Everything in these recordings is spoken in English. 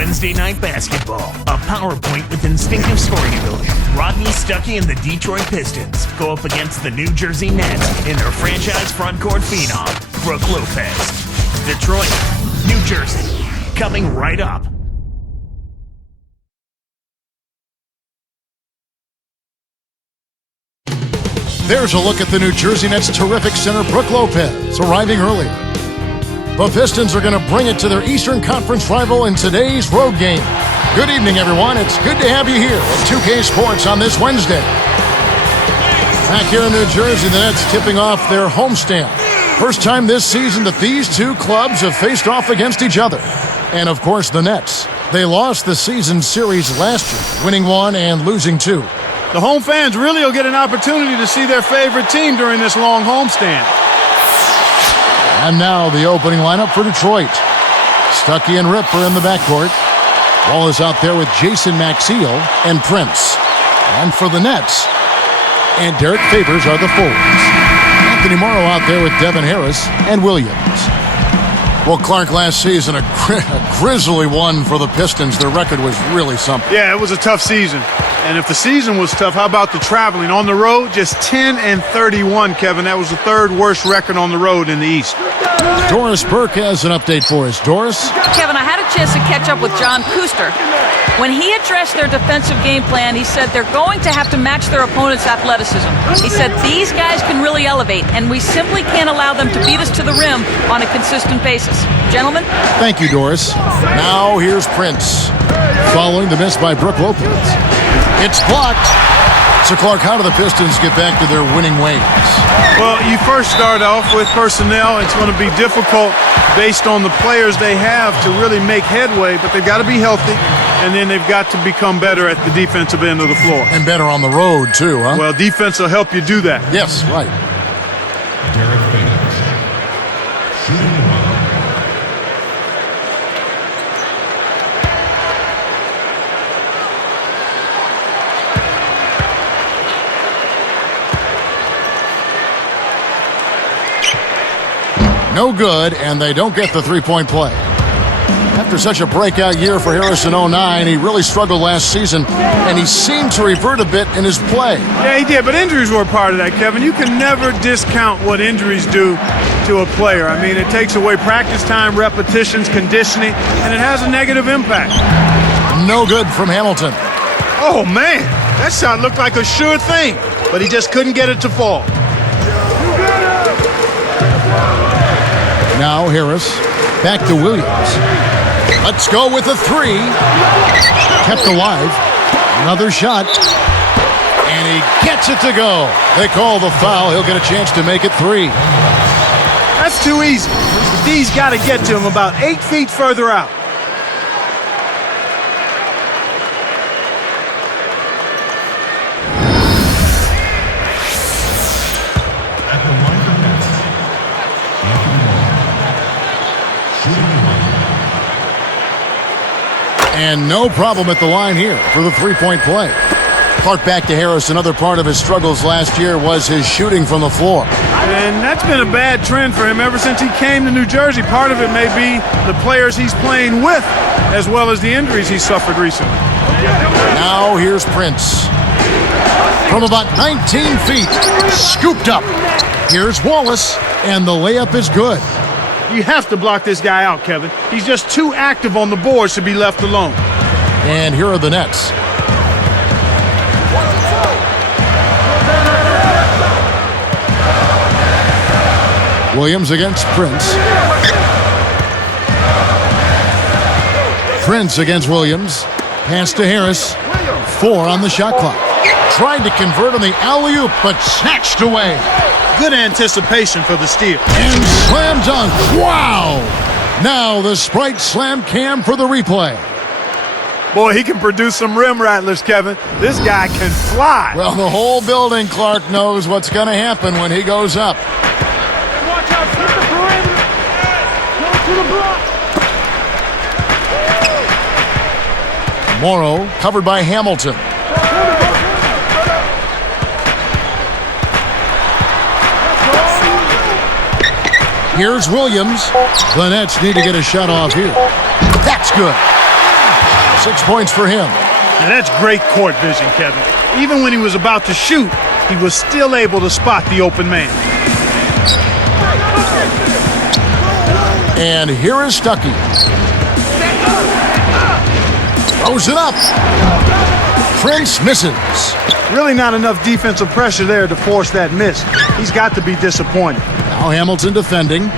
Wednesday Night Basketball, a PowerPoint with instinctive scoring ability. Rodney Stuckey and the Detroit Pistons go up against the New Jersey Nets in their franchise frontcourt phenom, Brook Lopez. Detroit, New Jersey, coming right up. There's a look at the New Jersey Nets' terrific center, Brook Lopez, arriving earlier. The Pistons are going to bring it to their Eastern Conference rival in today's road game. Good evening, everyone. It's good to have you here at 2K Sports on this Wednesday. Back here in New Jersey, the Nets tipping off their homestand. First time this season that these two clubs have faced off against each other. And, of course, the Nets. They lost the season series last year, winning one and losing two. The home fans really will get an opportunity to see their favorite team during this long homestand. And now the opening lineup for Detroit. Stuckey and Ripper in the backcourt. Wall is out there with Jason Maxiell and Prince. And for the Nets, and Derek Favors are the forwards. Anthony Morrow out there with Devin Harris and Williams. Well, Clark, last season, a grisly one for the Pistons. Their record was really something. Yeah, it was a tough season. And if the season was tough, how about the traveling? On the road, just 10-31, Kevin. That was the third worst record on the road in the East. Doris Burke has an update for us. Doris? Kevin, I had a chance to catch up with John Kuster. When he addressed their defensive game plan, he said they're going to have to match their opponent's athleticism. He said these guys can really elevate, and we simply can't allow them to beat us to the rim on a consistent basis. Gentlemen? Thank you, Doris. Now here's Prince, following the miss by Brook Lopez. It's blocked. So, Clark, how do the Pistons get back to their winning ways? Well, you first start off with personnel. It's going to be difficult based on the players they have to really make headway, but they've got to be healthy, and then they've got to become better at the defensive end of the floor. And better on the road, too, huh? Well, defense will help you do that. Yes, right. Derek Favors, shooting one. No good, and they don't get the three-point play. After such a breakout year for Harris in 09, he really struggled last season, and he seemed to revert a bit in his play. Yeah, he did, but injuries were a part of that, Kevin. You can never discount what injuries do to a player. I mean, it takes away practice time, repetitions, conditioning, and it has a negative impact. No good from Hamilton. Oh, man, that shot looked like a sure thing, but he just couldn't get it to fall. Now Harris, back to Williams. Let's go with a three. Kept alive. Another shot. And he gets it to go. They call the foul. He'll get a chance to make it three. That's too easy. D's got to get to him about 8 feet further out. At the line of Nets, Anthony Morrow, shooting one. And no problem at the line here for the three-point play. Clark, back to Harris. Another part of his struggles last year was his shooting from the floor. And that's been a bad trend for him ever since he came to New Jersey. Part of it may be the players he's playing with, as well as the injuries he suffered recently. Now here's Prince. From about 19 feet, scooped up. Here's Wallace, and the layup is good. You have to block this guy out, Kevin. He's just too active on the boards to be left alone. And here are the Nets. Williams against Prince. Prince against Williams. Pass to Harris. 4 on the shot clock. Tried to convert on the alley-oop, but snatched away. Good anticipation for the steal. And slam dunk. Wow! Now the Sprite slam cam for the replay. Boy, he can produce some rim rattlers, Kevin. This guy can fly. Well, the whole building, Clark, knows what's going to happen when he goes up. Watch out, hit the perimeter. Go to the block. Morrow covered by Hamilton. Here's Williams. The Nets need to get a shot off here. That's good. 6 points for him. Now that's great court vision, Kevin. Even when he was about to shoot, he was still able to spot the open man. And here is Stuckey. Throws it up. Prince misses. Really not enough defensive pressure there to force that miss. He's got to be disappointed. Now Hamilton defending.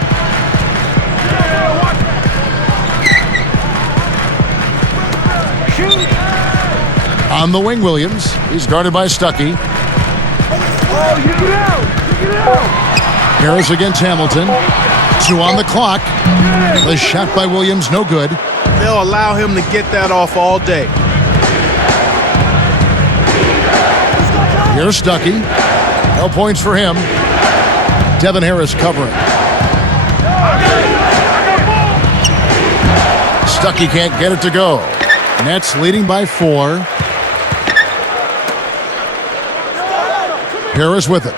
On the wing, Williams. He's guarded by Stuckey. Harris against Hamilton. 2 on the clock. The shot by Williams, no good. They'll allow him to get that off all day. Here's Stuckey. No points for him. Devin Harris covering. Stuckey can't get it to go. Nets leading by 4. Harris with it.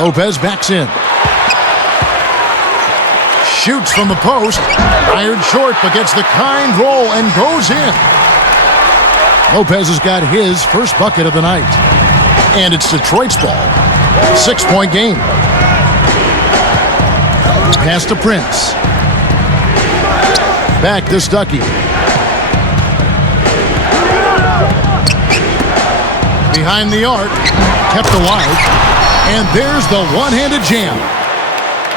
Lopez backs in. Shoots from the post. Fired short, but gets the kind roll and goes in. Lopez has got his first bucket of the night. And it's Detroit's ball. 6-point game. Pass to Prince. Back to Stuckey. Behind the arc. Kept alive. And there's the one-handed jam.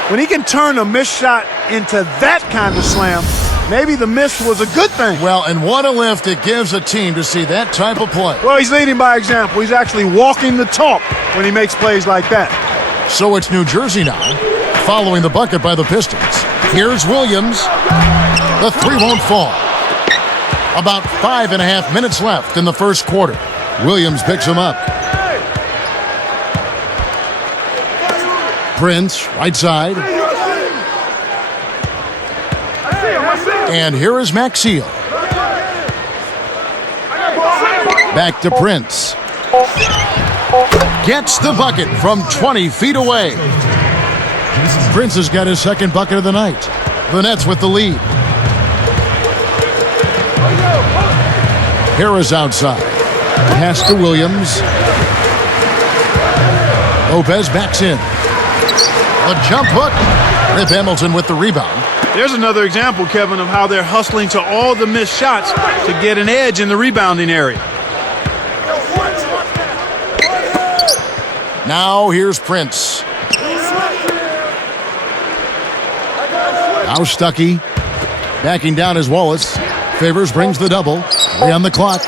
When he can turn a missed shot into that kind of slam, maybe the miss was a good thing. Well, and what a lift it gives a team to see that type of play. Well, he's leading by example. He's actually walking the talk when he makes plays like that. So it's New Jersey now, following the bucket by the Pistons. Here's Williams. The 3 won't fall. About 5.5 minutes left in the first quarter. Williams picks him up. Prince, right side. And here is Maxfield. Back to Prince. Gets the bucket from 20 feet away. Prince has got his second bucket of the night. The Nets with the lead. Harris outside. Pass to Williams. Lopez backs in. A jump hook. Rip Hamilton with the rebound. There's another example, Kevin, of how they're hustling to all the missed shots to get an edge in the rebounding area. Now here's Prince. Now Stuckey. Backing down is Wallace. Favors brings the double. 3 on the clock.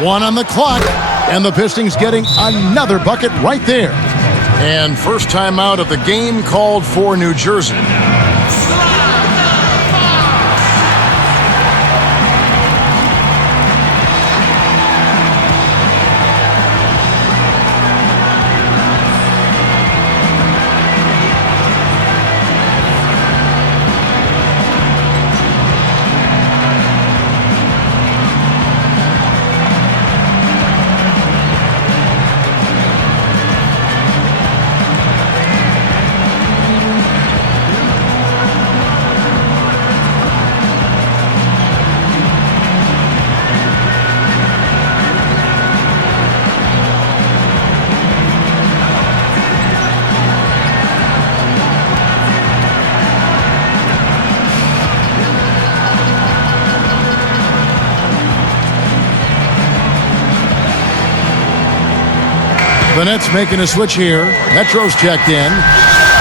1 on the clock. And the Pistons getting another bucket right there. And first timeout of the game called for New Jersey. The Nets making a switch here. Metro's checked in.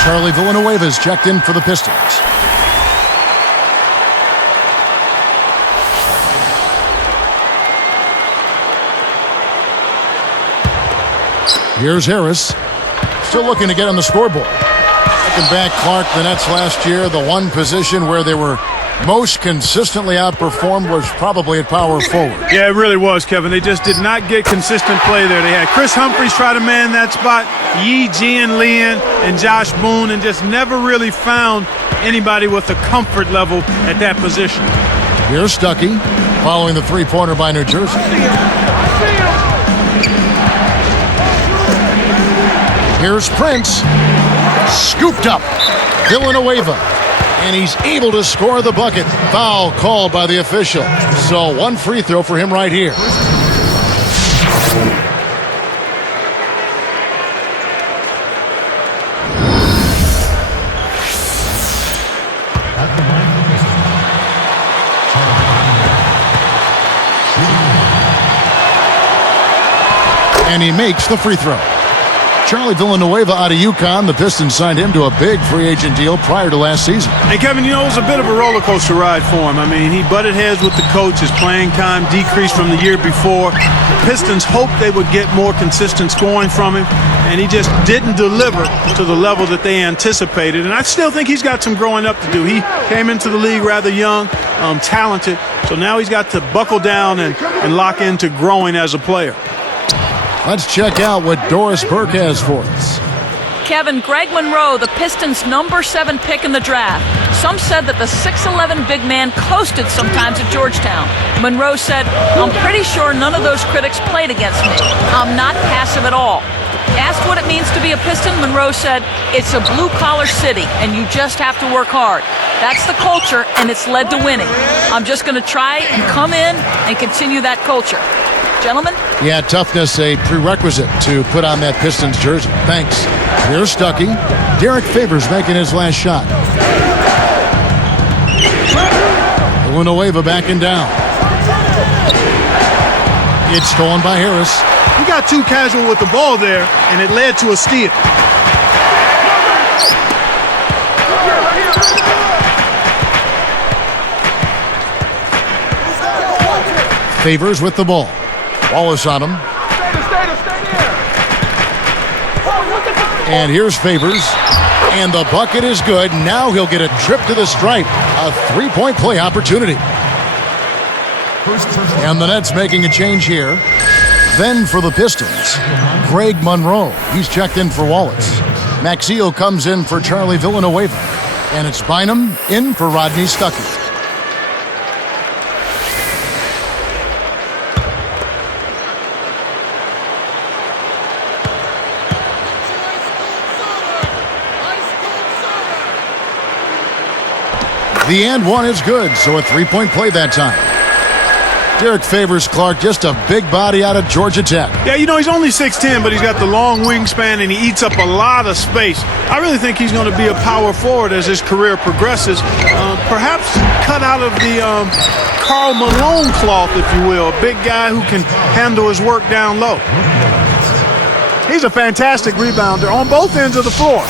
Charlie Villanueva's checked in for the Pistons. Here's Harris. Still looking to get on the scoreboard. Looking back, Clark, the Nets last year, the one position where they were most consistently outperformed was probably at power forward. Yeah, it really was, Kevin. They just did not get consistent play there. They had Chris Humphries try to man that spot, Yi Jian and Josh Boone, and just never really found anybody with a comfort level at that position. Here's Stuckey, following the three-pointer by New Jersey. Here's Prince. Scooped up. Villanueva. And he's able to score the bucket. Foul called by the official. So one free throw for him right here. At the line for Pistons, Charlie. And he makes the free throw. Charlie Villanueva out of UConn. The Pistons signed him to a big free agent deal prior to last season. And Kevin, it was a bit of a roller coaster ride for him. I mean, he butted heads with the coach. His playing time decreased from the year before. The Pistons hoped they would get more consistent scoring from him, and he just didn't deliver to the level that they anticipated. And I still think he's got some growing up to do. He came into the league rather young, talented, so now he's got to buckle down and lock into growing as a player. Let's check out what Doris Burke has for us. Kevin, Greg Monroe, the Pistons' number 7 pick in the draft. Some said that the 6'11" big man coasted sometimes at Georgetown. Monroe said, "I'm pretty sure none of those critics played against me. I'm not passive at all." Asked what it means to be a Piston, Monroe said, "It's a blue-collar city, and you just have to work hard. That's the culture, and it's led to winning. I'm just going to try and come in and continue that culture." Gentlemen? Yeah, toughness a prerequisite to put on that Pistons jersey. Thanks. Here's Stuckey. Derek Favors making his last shot. Villanueva backing down. It's stolen by Harris. He got too casual with the ball there, and it led to a steal. Favors with the ball. Wallace on him. And here's Favors. And the bucket is good. Now he'll get a trip to the stripe. A three-point play opportunity. And the Nets making a change here. Then for the Pistons, Greg Monroe. He's checked in for Wallace. Maxio comes in for Charlie Villanueva. And it's Bynum in for Rodney Stuckey. The and one is good, so a three-point play that time. Derek Favors, Clark, just a big body out of Georgia Tech. Yeah, he's only 6'10", but he's got the long wingspan, and he eats up a lot of space. I really think he's going to be a power forward as his career progresses. Perhaps cut out of the Karl Malone cloth, if you will. A big guy who can handle his work down low. He's a fantastic rebounder on both ends of the floor,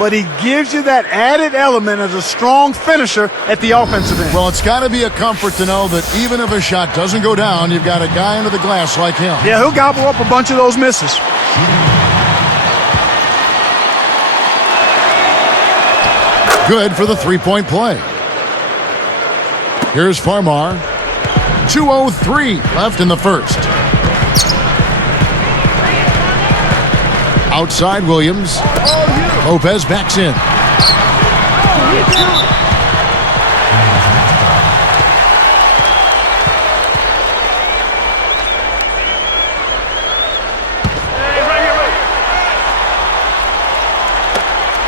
but he gives you that added element as a strong finisher at the offensive end. Well, it's got to be a comfort to know that even if a shot doesn't go down, you've got a guy under the glass like him. Yeah, he'll gobble up a bunch of those misses. Good for the three-point play. Here's Farmar. 2:03 left in the first. Outside Williams. Lopez backs in.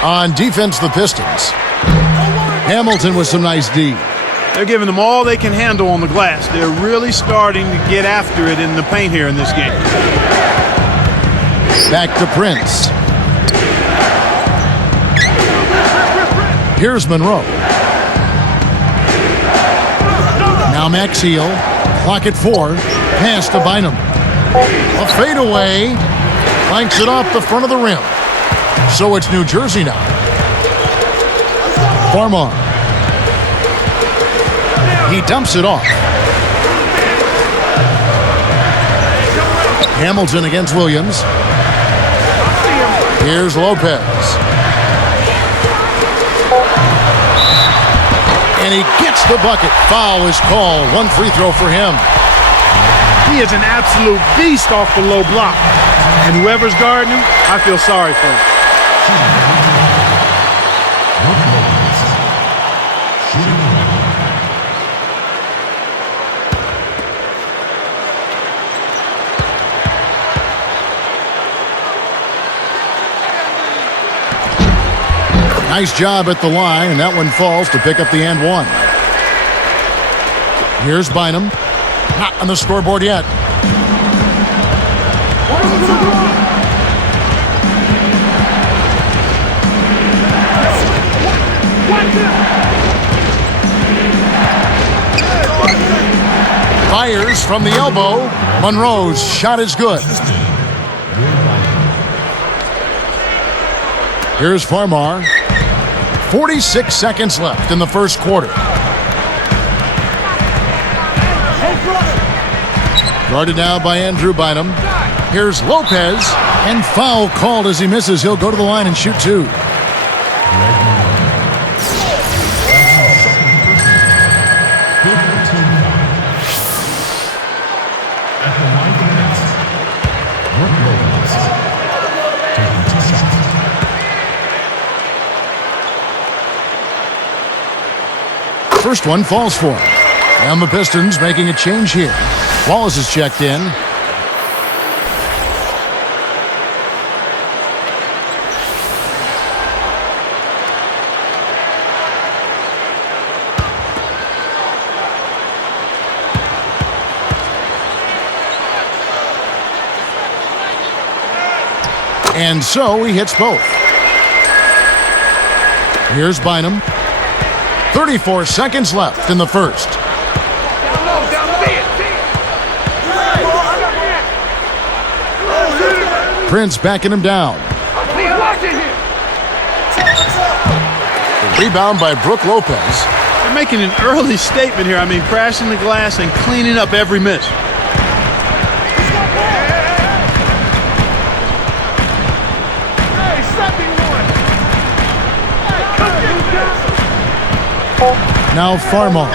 On defense, the Pistons. Hamilton with some nice D. They're giving them all they can handle on the glass. They're really starting to get after it in the paint here in this game. Back to Prince. Here's Monroe. Now Max Heel. Clock at 4. Pass to Bynum. A fadeaway. Clanks it off the front of the rim. So it's New Jersey now. Farmar. He dumps it off. Hamilton against Williams. Here's Lopez. And he gets the bucket. Foul is called. One free throw for him. He is an absolute beast off the low block. And whoever's guarding him, I feel sorry for him. Nice job at the line, and that one falls to pick up the and one. Here's Bynum. Not on the scoreboard yet. Fires from the elbow. Monroe's shot is good. Here's Farmar. 46 seconds left in the first quarter. Guarded now by Andrew Bynum. Here's Lopez. And foul called as he misses. He'll go to the line and shoot two. First one falls for him. And the Pistons making a change here. Wallace is checked in. And so he hits both. Here's Bynum. 34 seconds left in the first. Prince backing him down. The rebound by Brook Lopez. They're making an early statement here. I mean, crashing the glass and cleaning up every miss. Now Farmar.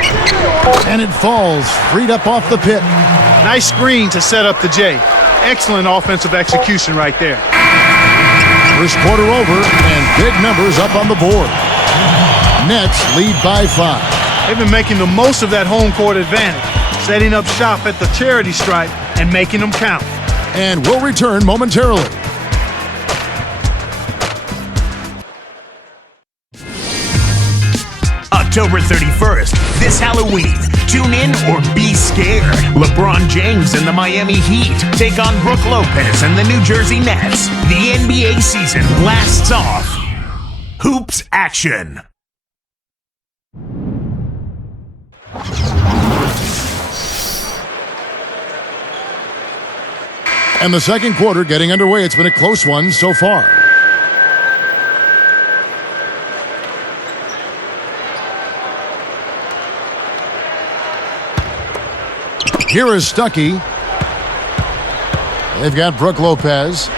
And it falls, freed up off the pit. Nice screen to set up the J. Excellent offensive execution right there. First quarter over, and big numbers up on the board. Nets lead by 5. They've been making the most of that home court advantage, setting up shop at the charity stripe and making them count. And we'll return momentarily. October 31st, this Halloween. Tune in or be scared. LeBron James and the Miami Heat take on Brook Lopez and the New Jersey Nets. The NBA season blasts off. Hoops action. And the second quarter getting underway. It's been a close one so far. Here is Stuckey. They've got Brook Lopez.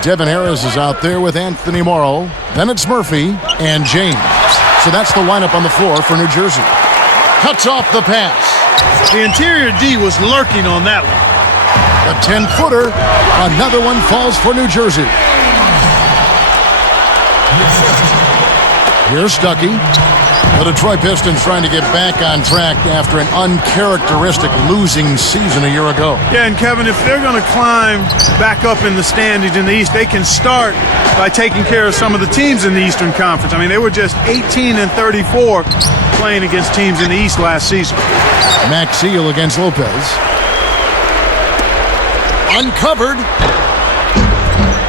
Devin Harris is out there with Anthony Morrow. Then it's Murphy and James. So that's the lineup on the floor for New Jersey. Cuts off the pass. The interior D was lurking on that one. A 10-footer. Another one falls for New Jersey. Here's Stuckey. The Detroit Pistons trying to get back on track after an uncharacteristic losing season a year ago. Yeah, and Kevin, if they're going to climb back up in the standings in the East, they can start by taking care of some of the teams in the Eastern Conference. I mean, they were just 18-34 playing against teams in the East last season. Max Seal against Lopez. Uncovered.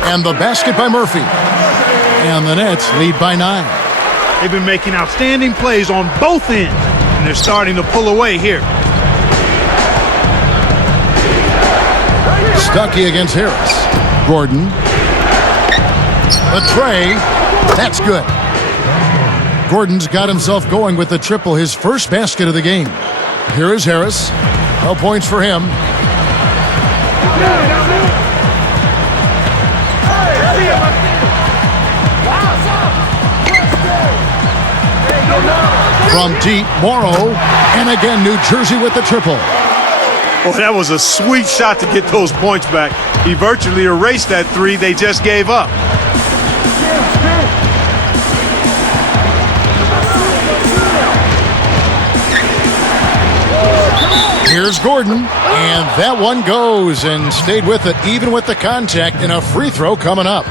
And the basket by Murphy. And the Nets lead by 9. They've been making outstanding plays on both ends, and they're starting to pull away here. Stuckey against Harris. Gordon. The tray. That's good. Gordon's got himself going with the triple, his first basket of the game. Here is Harris. No points for him. From deep, Morrow, and again New Jersey with the triple. Boy, that was a sweet shot to get those points back. He virtually erased that three they just gave up. Here's Gordon, and that one goes and stayed with it, even with the contact, and a free throw coming up.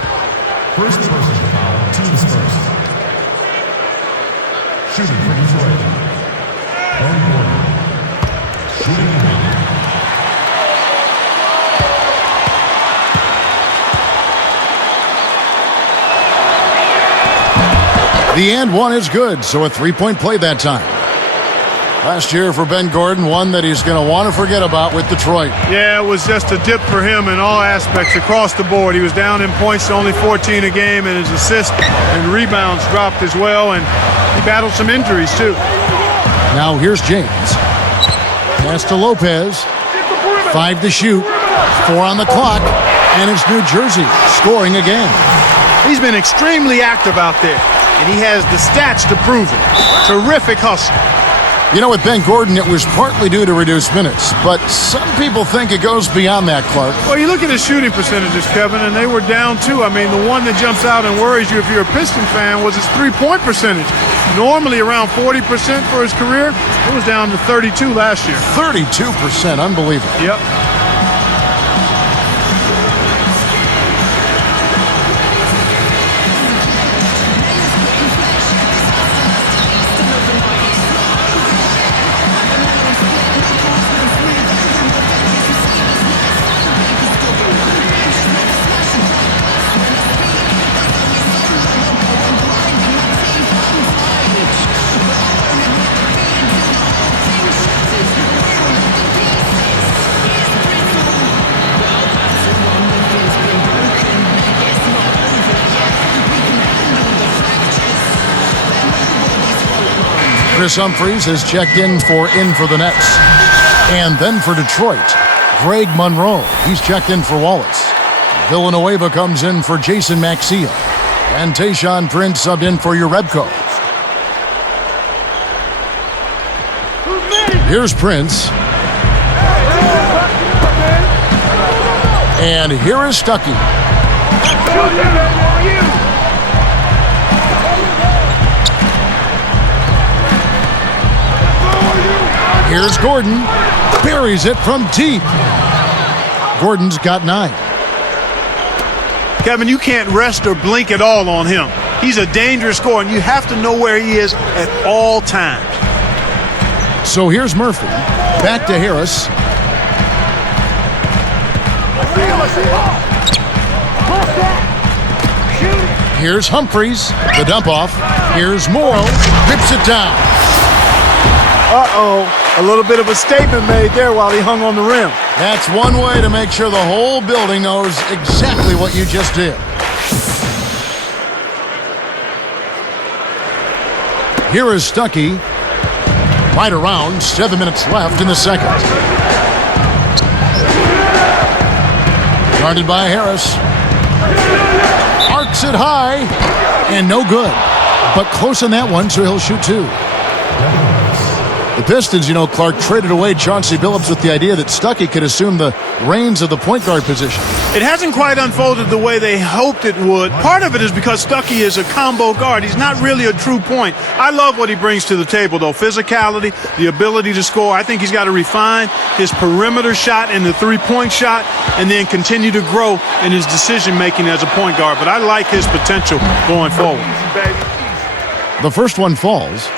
First person to foul, team's first. Shooting for Detroit. Ben Gordon. Shooting one. The and one is good, so a three-point play that time. Last year for Ben Gordon, one that he's going to want to forget about with Detroit. Yeah, it was just a dip for him in all aspects across the board. He was down in points to only 14 a game, and his assists and rebounds dropped as well, and he battled some injuries too. Now here's James. Pass to Lopez. 5 to shoot. 4 on the clock, and it's New Jersey scoring again. He's been extremely active out there, and he has the stats to prove it. Terrific hustle. You know, with Ben Gordon, it was partly due to reduced minutes, but some people think it goes beyond that, Clark. Well, you look at his shooting percentages, Kevin, and they were down too. I mean, the one that jumps out and worries you if you're a Piston fan was his three-point percentage. Normally around 40% for his career. It was down to 32 last year. 32%, unbelievable. Yep. Chris Humphries has checked in for the Nets. And then for Detroit, Greg Monroe. He's checked in for Wallace. Villanueva comes in for Jason Maxiell. And Tayshaun Prince subbed in for Urebko. Here's Prince. And here is Stuckey. Here's Gordon. Buries it from deep. Gordon's got 9. Kevin, you can't rest or blink at all on him. He's a dangerous scorer, and you have to know where he is at all times. So here's Murphy. Back to Harris. Here's Humphries. The dump off. Here's Morrow. Rips it down. Uh-oh. A little bit of a statement made there while he hung on the rim. That's one way to make sure the whole building knows exactly what you just did. Here is Stuckey. Right around, 7 minutes left in the second. Guarded by Harris. Arcs it high, and no good. But close on that one, so he'll shoot 2. The Pistons, you know, Clark, traded away Chauncey Billups with the idea that Stuckey could assume the reins of the point guard position. It hasn't quite unfolded the way they hoped it would. Part of it is because Stuckey is a combo guard. He's not really a true point. I love what he brings to the table, though. Physicality, the ability to score. I think he's got to refine his perimeter shot and the three-point shot, and then continue to grow in his decision-making as a point guard. But I like his potential going forward. The first one falls.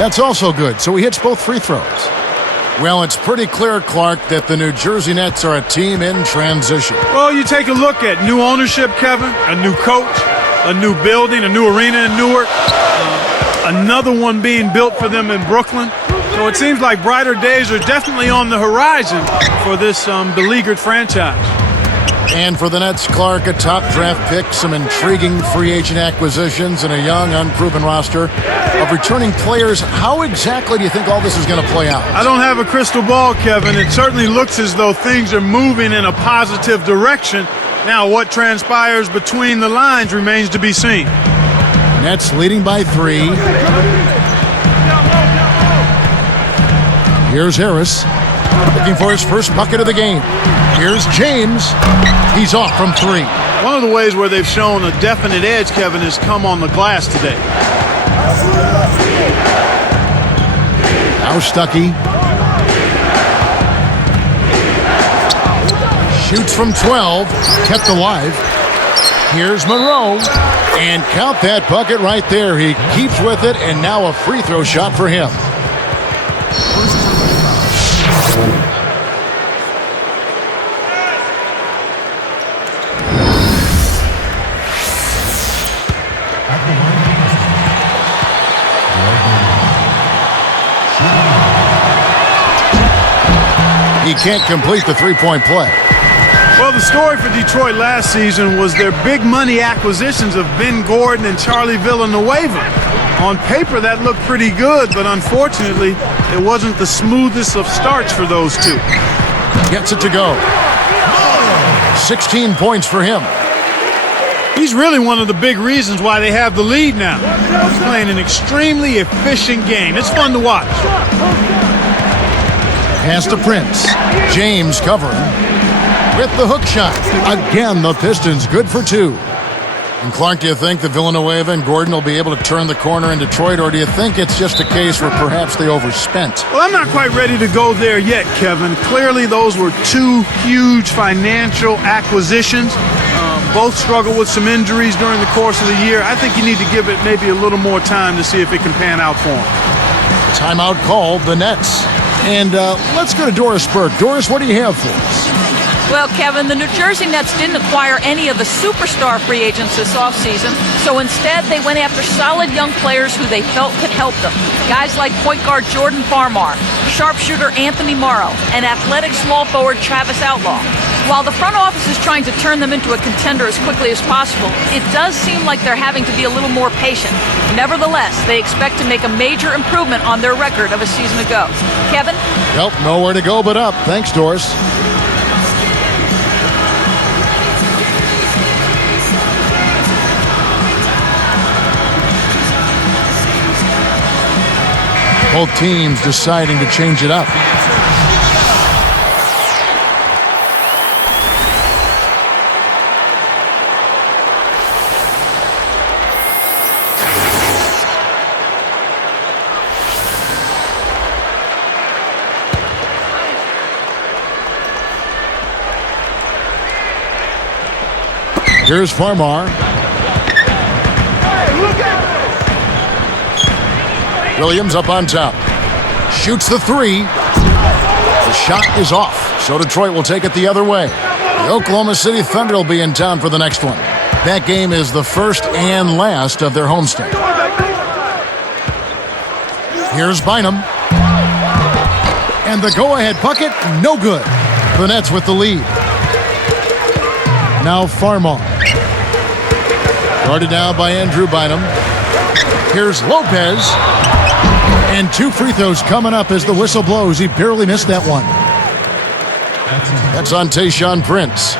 That's also good, so he hits both free throws. Well, it's pretty clear, Clark, that the New Jersey Nets are a team in transition. Well, you take a look at new ownership, Kevin, a new coach, a new building, a new arena in Newark, another one being built for them in Brooklyn. So it seems like brighter days are definitely on the horizon for this beleaguered franchise. And for the Nets, Clark, a top draft pick, some intriguing free agent acquisitions, and a young, unproven roster of returning players. How exactly do you think all this is going to play out? I don't have a crystal ball, Kevin. It certainly looks as though things are moving in a positive direction. Now, what transpires between the lines remains to be seen. Nets leading by 3. Here's Harris, looking for his first bucket of the game. Here's James. He's off from 3. One of the ways where they've shown a definite edge, Kevin, has come on the glass today. Now Stuckey. Shoots from 12, kept alive. Here's Monroe, and count that bucket right there. He keeps with it, and now a free throw shot for him. He can't complete the three-point play. Well, the story for Detroit last season was their big money acquisitions of Ben Gordon and Charlie Villanueva. On paper, that looked pretty good, but unfortunately, it wasn't the smoothest of starts for those two. Gets it to go. 16 points for him. He's really one of the big reasons why they have the lead now. He's playing an extremely efficient game. It's fun to watch. Pass to Prince. James covering with the hook shot. Again, the Pistons good for two. And Clark, do you think that Villanueva and Gordon will be able to turn the corner in Detroit, or do you think it's just a case where perhaps they overspent? Well, I'm not quite ready to go there yet, Kevin. Clearly, those were two huge financial acquisitions. Both struggled with some injuries during the course of the year. I think you need to give it maybe a little more time to see if it can pan out for them. Timeout called, the Nets. And let's go to Doris Burke. Doris, what do you have for us? Well, Kevin, the New Jersey Nets didn't acquire any of the superstar free agents this offseason, so instead they went after solid young players who they felt could help them. Guys like point guard Jordan Farmar, sharpshooter Anthony Morrow, and athletic small forward Travis Outlaw. While the front office is trying to turn them into a contender as quickly as possible, it does seem like they're having to be a little more patient. Nevertheless, they expect to make a major improvement on their record of a season ago. Kevin? Nope, nowhere to go but up. Thanks, Doris. Both teams deciding to change it up. Here's Farmar. Williams up on top. Shoots the three. The shot is off, so Detroit will take it the other way. The Oklahoma City Thunder will be in town for the next one. That game is the first and last of their homestand. Here's Bynum. And the go-ahead bucket, no good. The Nets with the lead. Now Farmar. Guarded now by Andrew Bynum. Here's Lopez. And two free throws coming up as the whistle blows. He barely missed that one. That's on Tayshaun Prince.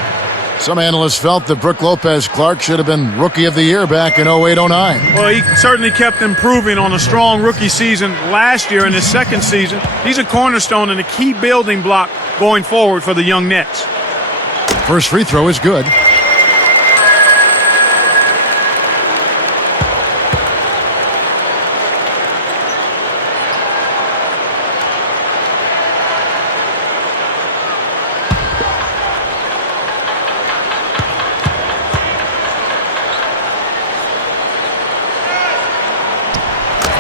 Some analysts felt that Brook Lopez-Clark should have been Rookie of the Year back in 08-09. Well, he certainly kept improving on a strong rookie season last year in his second season. He's a cornerstone and a key building block going forward for the young Nets. First free throw is good.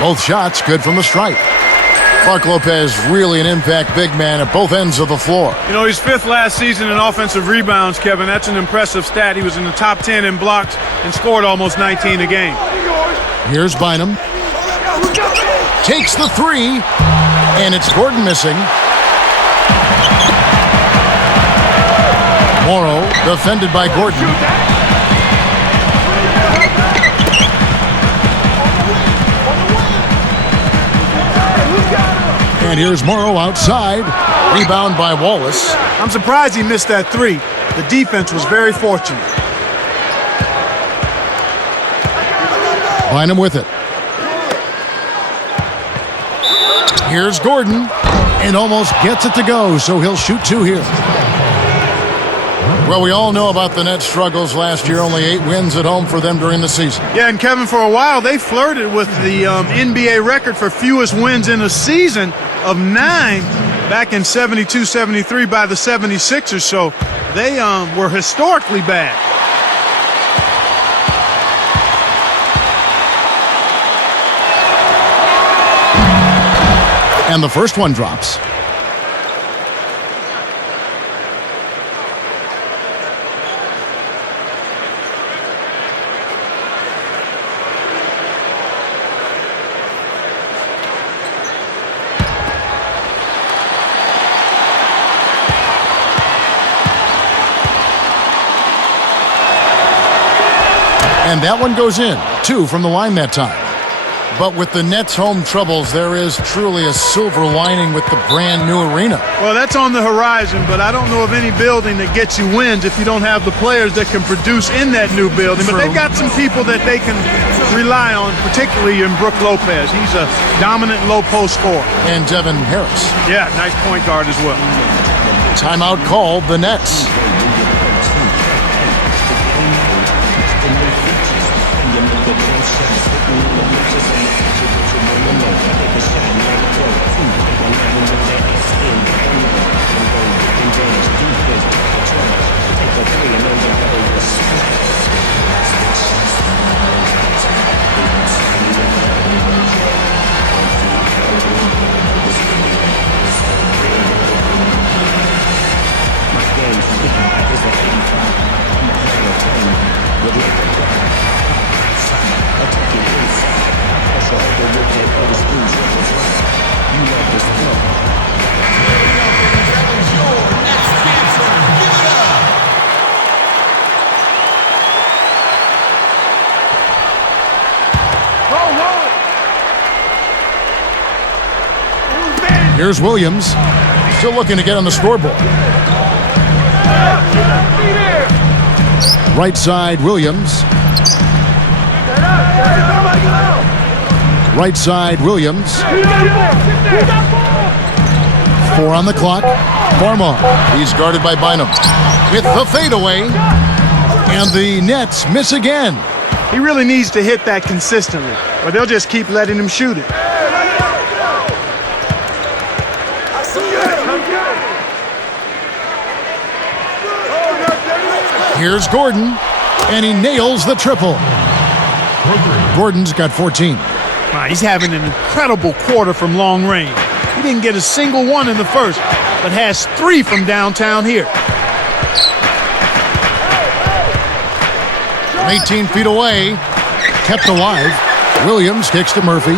Both shots good from the stripe. Clark Lopez really an impact big man at both ends of the floor. You know, he's fifth last season in offensive rebounds, Kevin. That's an impressive stat. He was in the top 10 in blocks and scored almost 19 a game. Here's Bynum. Takes the three, and it's Gordon missing. Morrow defended by Gordon. And here's Morrow outside. Rebound by Wallace. I'm surprised he missed that three. The defense was very fortunate. Bynum with it. Here's Gordon. And almost gets it to go, so he'll shoot two here. Well, we all know about the Nets' struggles last year. Only 8 wins at home for them during the season. Yeah, and Kevin, for a while, they flirted with the NBA record for fewest wins in a season of 9 back in 72-73 by the 76ers. So they were historically bad. And the first one drops. And that one goes in. 2 from the line that time. But with the Nets' home troubles, there is truly a silver lining with the brand new arena. Well, that's on the horizon, but I don't know of any building that gets you wins if you don't have the players that can produce in that new building. But they've got some people that they can rely on, particularly in Brook Lopez. He's a dominant low post scorer. And Devin Harris. Yeah, nice point guard as well. Timeout called, the Nets. Here's Williams, still looking to get on the scoreboard. Right side, Williams. Right side, Williams. 4 on the clock. Farmar, he's guarded by Bynum. With the fadeaway, and the Nets miss again. He really needs to hit that consistently, or they'll just keep letting him shoot it. Here's Gordon, and he nails the triple. Gordon's got 14. He's having an incredible quarter from long range. He didn't get a single one in the first, but has 3 from downtown here. From 18 feet away, kept alive. Williams kicks to Murphy.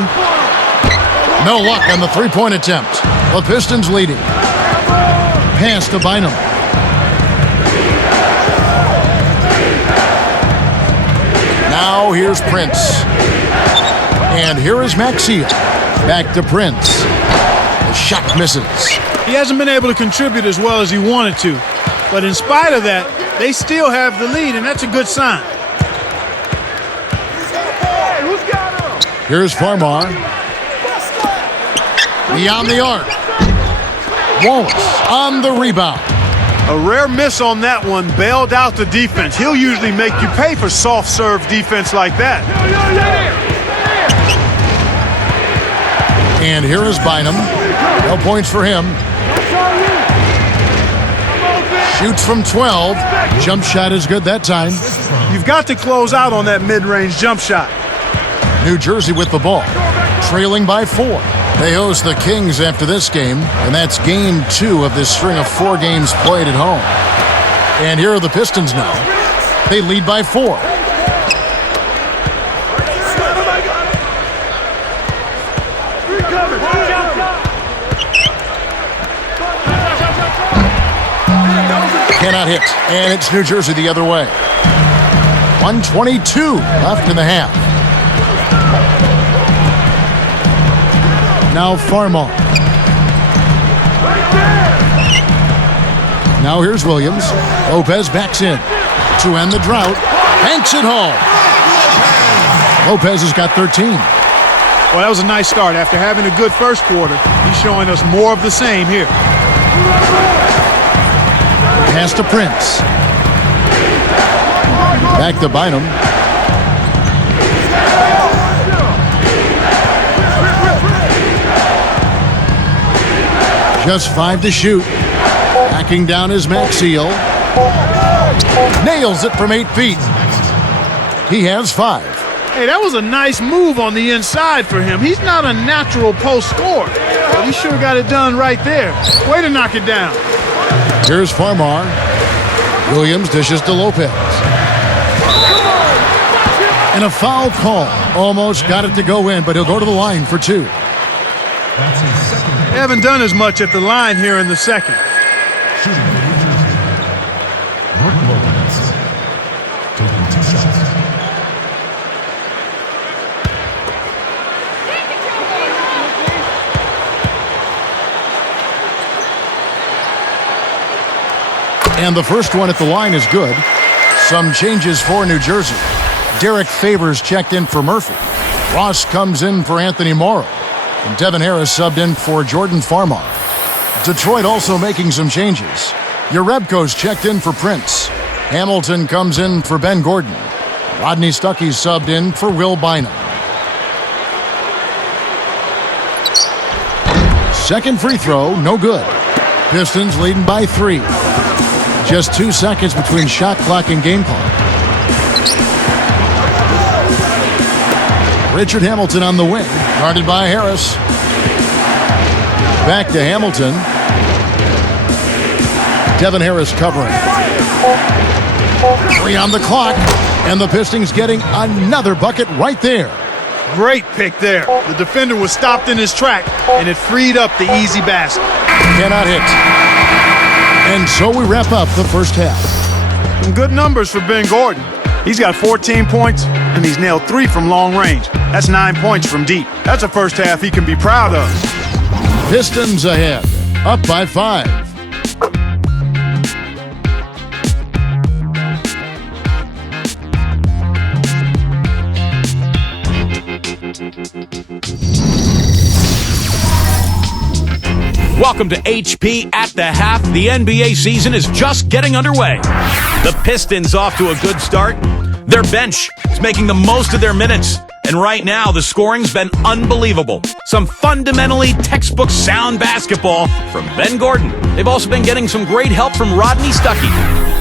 No luck on the three-point attempt. The Pistons leading. Pass to Bynum. Now here's Prince. And here is Maxia. Back to Prince. The shot misses. He hasn't been able to contribute as well as he wanted to. But in spite of that, they still have the lead, and that's a good sign. Here's Farmar. Beyond the arc. Wallace on the rebound. A rare miss on that one bailed out the defense. He'll usually make you pay for soft serve defense like that. And here is Bynum. No points for him. Shoots from 12. Jump shot is good that time. You've got to close out on that mid-range jump shot. New Jersey with the ball, trailing by 4. They host the Kings after this game, and that's game 2 of this string of 4 games played at home. And here are the Pistons now. They lead by 4. Cannot hit, and it's New Jersey the other way. 1:22 left in the half. Now Farmar. Now here's Williams. Lopez backs in to end the drought. Banks it home. Lopez has got 13. Well, that was a nice start. After having a good first quarter, he's showing us more of the same here. Pass to Prince. Back to Bynum. Just 5 to shoot. Backing down his Maxiel. Nails it from 8 feet. He has 5. Hey, that was a nice move on the inside for him. He's not a natural post scorer, but he sure got it done right there. Way to knock it down. Here's Farmar. Williams dishes to Lopez. And a foul call. Almost got it to go in, but he'll go to the line for 2. They haven't done as much at the line here in the second. Shooting for New Jersey. Brook Lopez. Taking 2 shots. And the first one at the line is good. Some changes for New Jersey. Derek Favors checked in for Murphy. Ross comes in for Anthony Morrow. And Devin Harris subbed in for Jordan Farmar. Detroit also making some changes. Yarebko's checked in for Prince. Hamilton comes in for Ben Gordon. Rodney Stuckey subbed in for Will Bynum. Second free throw, no good. Pistons leading by 3. Just 2 seconds between shot clock and game clock. Richard Hamilton on the wing, guarded by Harris. Back to Hamilton. Devin Harris covering. 3 on the clock, and the Pistons getting another bucket right there. Great pick there. The defender was stopped in his track, and it freed up the easy basket. Cannot hit. And so we wrap up the first half. Some good numbers for Ben Gordon. He's got 14 points, and he's nailed 3 from long range. That's 9 points from deep. That's a first half he can be proud of. Pistons ahead, up by 5. Welcome to HP at the half. The NBA season is just getting underway. The Pistons off to a good start. Their bench is making the most of their minutes. And right now, the scoring's been unbelievable. Some fundamentally textbook sound basketball from Ben Gordon. They've also been getting some great help from Rodney Stuckey.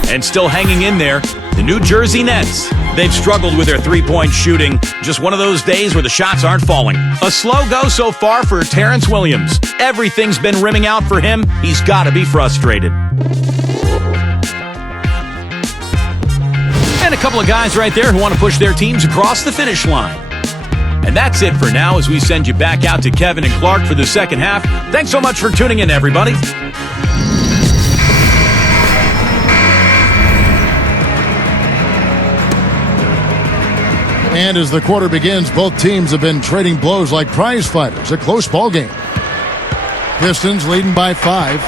And still hanging in there, the New Jersey Nets. They've struggled with their three-point shooting. Just one of those days where the shots aren't falling. A slow go so far for Terrence Williams. Everything's been rimming out for him. He's got to be frustrated. And a couple of guys right there who want to push their teams across the finish line. And that's it for now as we send you back out to Kevin and Clark for the second half. Thanks so much for tuning in, everybody. And as the quarter begins, both teams have been trading blows like prize fighters. A close ball game. Pistons leading by 5.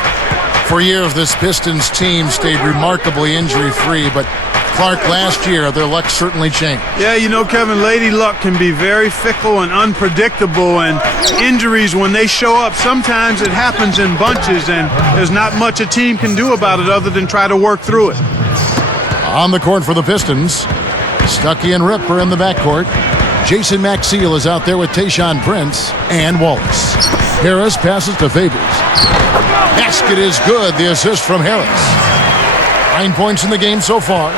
For years, this Pistons team stayed remarkably injury-free, but Clark, last year, their luck certainly changed. Yeah, you know, Kevin, Lady Luck can be very fickle and unpredictable, and injuries, when they show up, sometimes it happens in bunches, and there's not much a team can do about it other than try to work through it. On the court for the Pistons, Stuckey and Ripper in the backcourt. Jason Maxiel is out there with Tayshaun Prince and Wallace. Harris passes to Favors. Basket is good, the assist from Harris. 9 points in the game so far.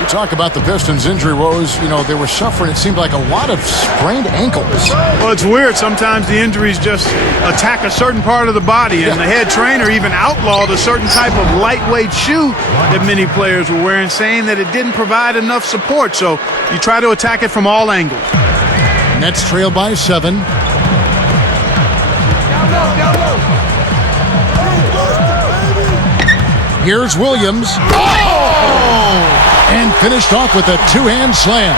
We talk about the Pistons' injury woes. You know, they were suffering, it seemed like, a lot of sprained ankles. Well, it's weird. Sometimes the injuries just attack a certain part of the body, and the head trainer even outlawed a certain type of lightweight shoe that many players were wearing, saying that it didn't provide enough support. So you try to attack it from all angles. Nets trail by 7. Here's Williams. And finished off with a two-hand slam.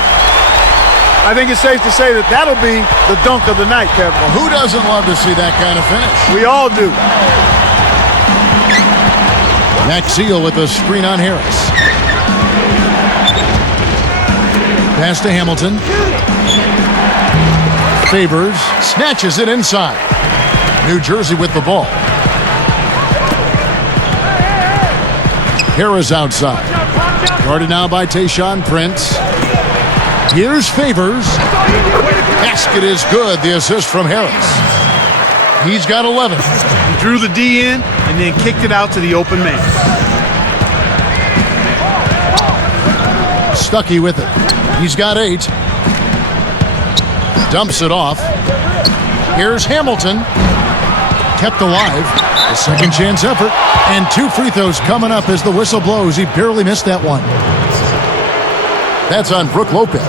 I think it's safe to say that that'll be the dunk of the night, Kevin. Well, who doesn't love to see that kind of finish? We all do. Maxiel with a screen on Harris. Pass to Hamilton. Favors snatches it inside. New Jersey with the ball. Harris outside. Guarded now by Tayshaun Prince. Here's Favors. Basket is good. The assist from Harris. He's got 11. He drew the D in and then kicked it out to the open man. Stuckey with it. He's got 8. Dumps it off. Here's Hamilton. Kept alive. A second chance effort. And 2 free throws coming up as the whistle blows. He barely missed that one. That's on Brook Lopez.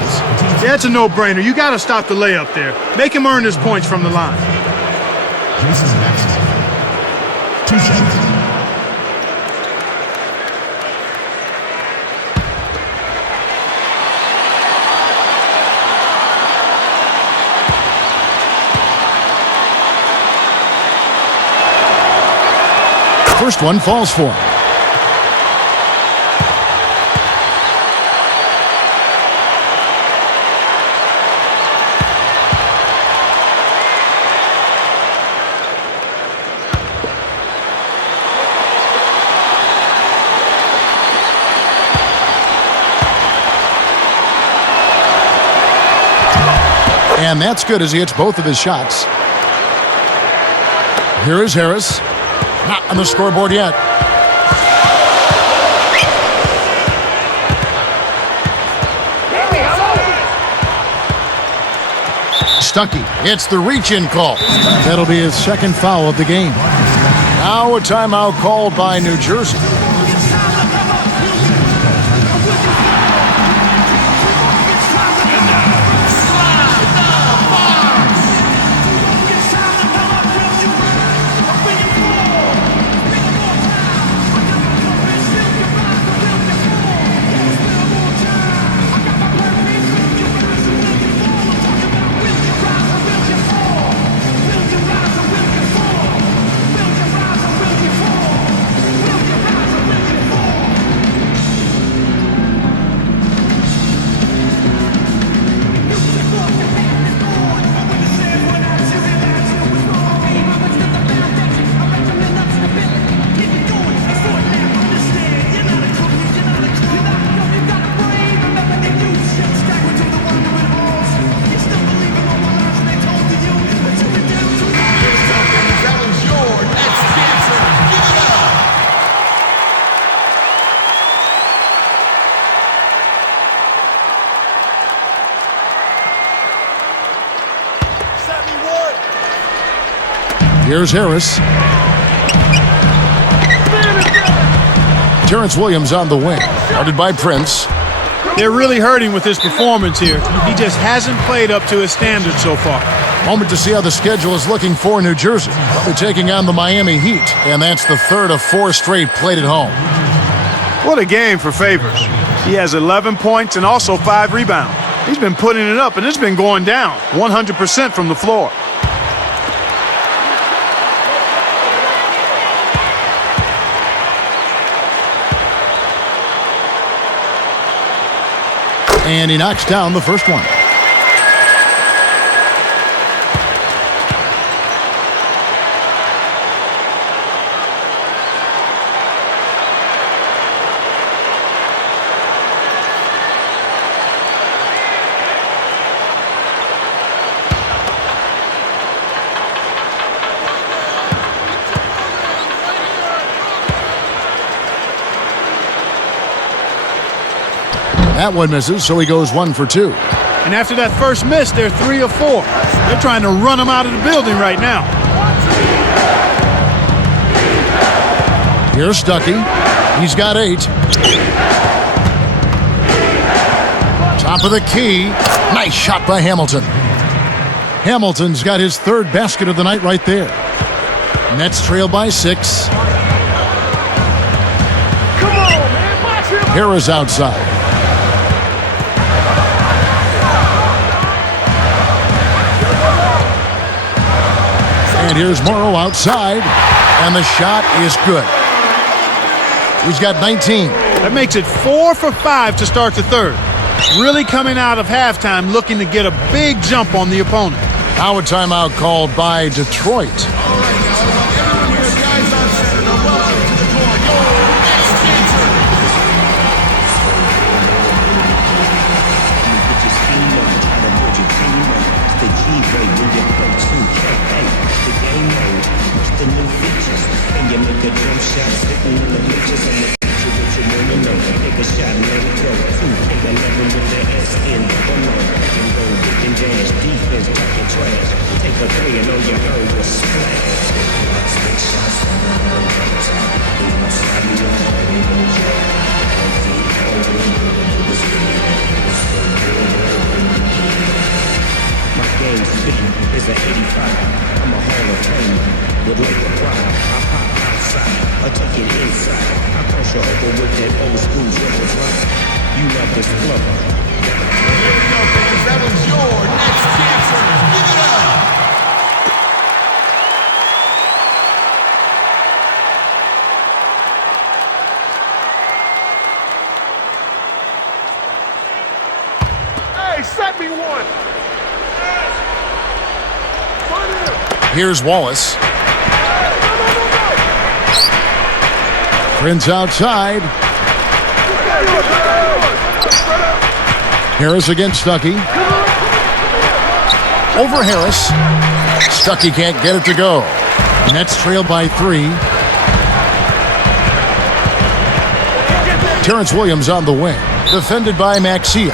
Yeah, it's a no-brainer. You got to stop the layup there. Make him earn his points from the line. Jason Maxson. 2 shots. First one falls for him. And that's good as he hits both of his shots. Here is Harris. Not on the scoreboard yet. Stuckey. It's the reach-in call. That'll be his second foul of the game. Now a timeout called by New Jersey. Here's Harris. Terrence Williams on the wing, guarded by Prince. They're really hurting with his performance here. He just hasn't played up to his standards so far. Moment to see how the schedule is looking for New Jersey. They're taking on the Miami Heat, and that's the third of 4 straight played at home. What a game for Favors. He has 11 points and also 5 rebounds. He's been putting it up, and it's been going down 100% from the floor. And he knocks down the first one. That one misses, so he goes 1 for 2. And after that first miss, they're 3 of 4. They're trying to run him out of the building right now. Here's Stuckey. He's got 8. Top of the key. Nice shot by Hamilton. Hamilton's got his 3rd basket of the night right there. Nets trail by 6. Harris outside. And here's Morrow outside, and the shot is good. He's got 19. That makes it 4 for 5 to start the third. Really coming out of halftime looking to get a big jump on the opponent. Now a timeout called by Detroit. but they know you heard was splash. My game speed is an 85. I'm a Hall of Famer with labor pride. I pop outside, I take it inside. I crush you over with that old school dribble drive. You love this flow. Here we go, fans. That was your next chancer. Give it up. Hey, set me one. Here's Wallace. Prince outside. Harris against Stuckey. Over Harris. Stuckey can't get it to go. Nets trail by 3. Terrence Williams on the wing. Defended by Maxia.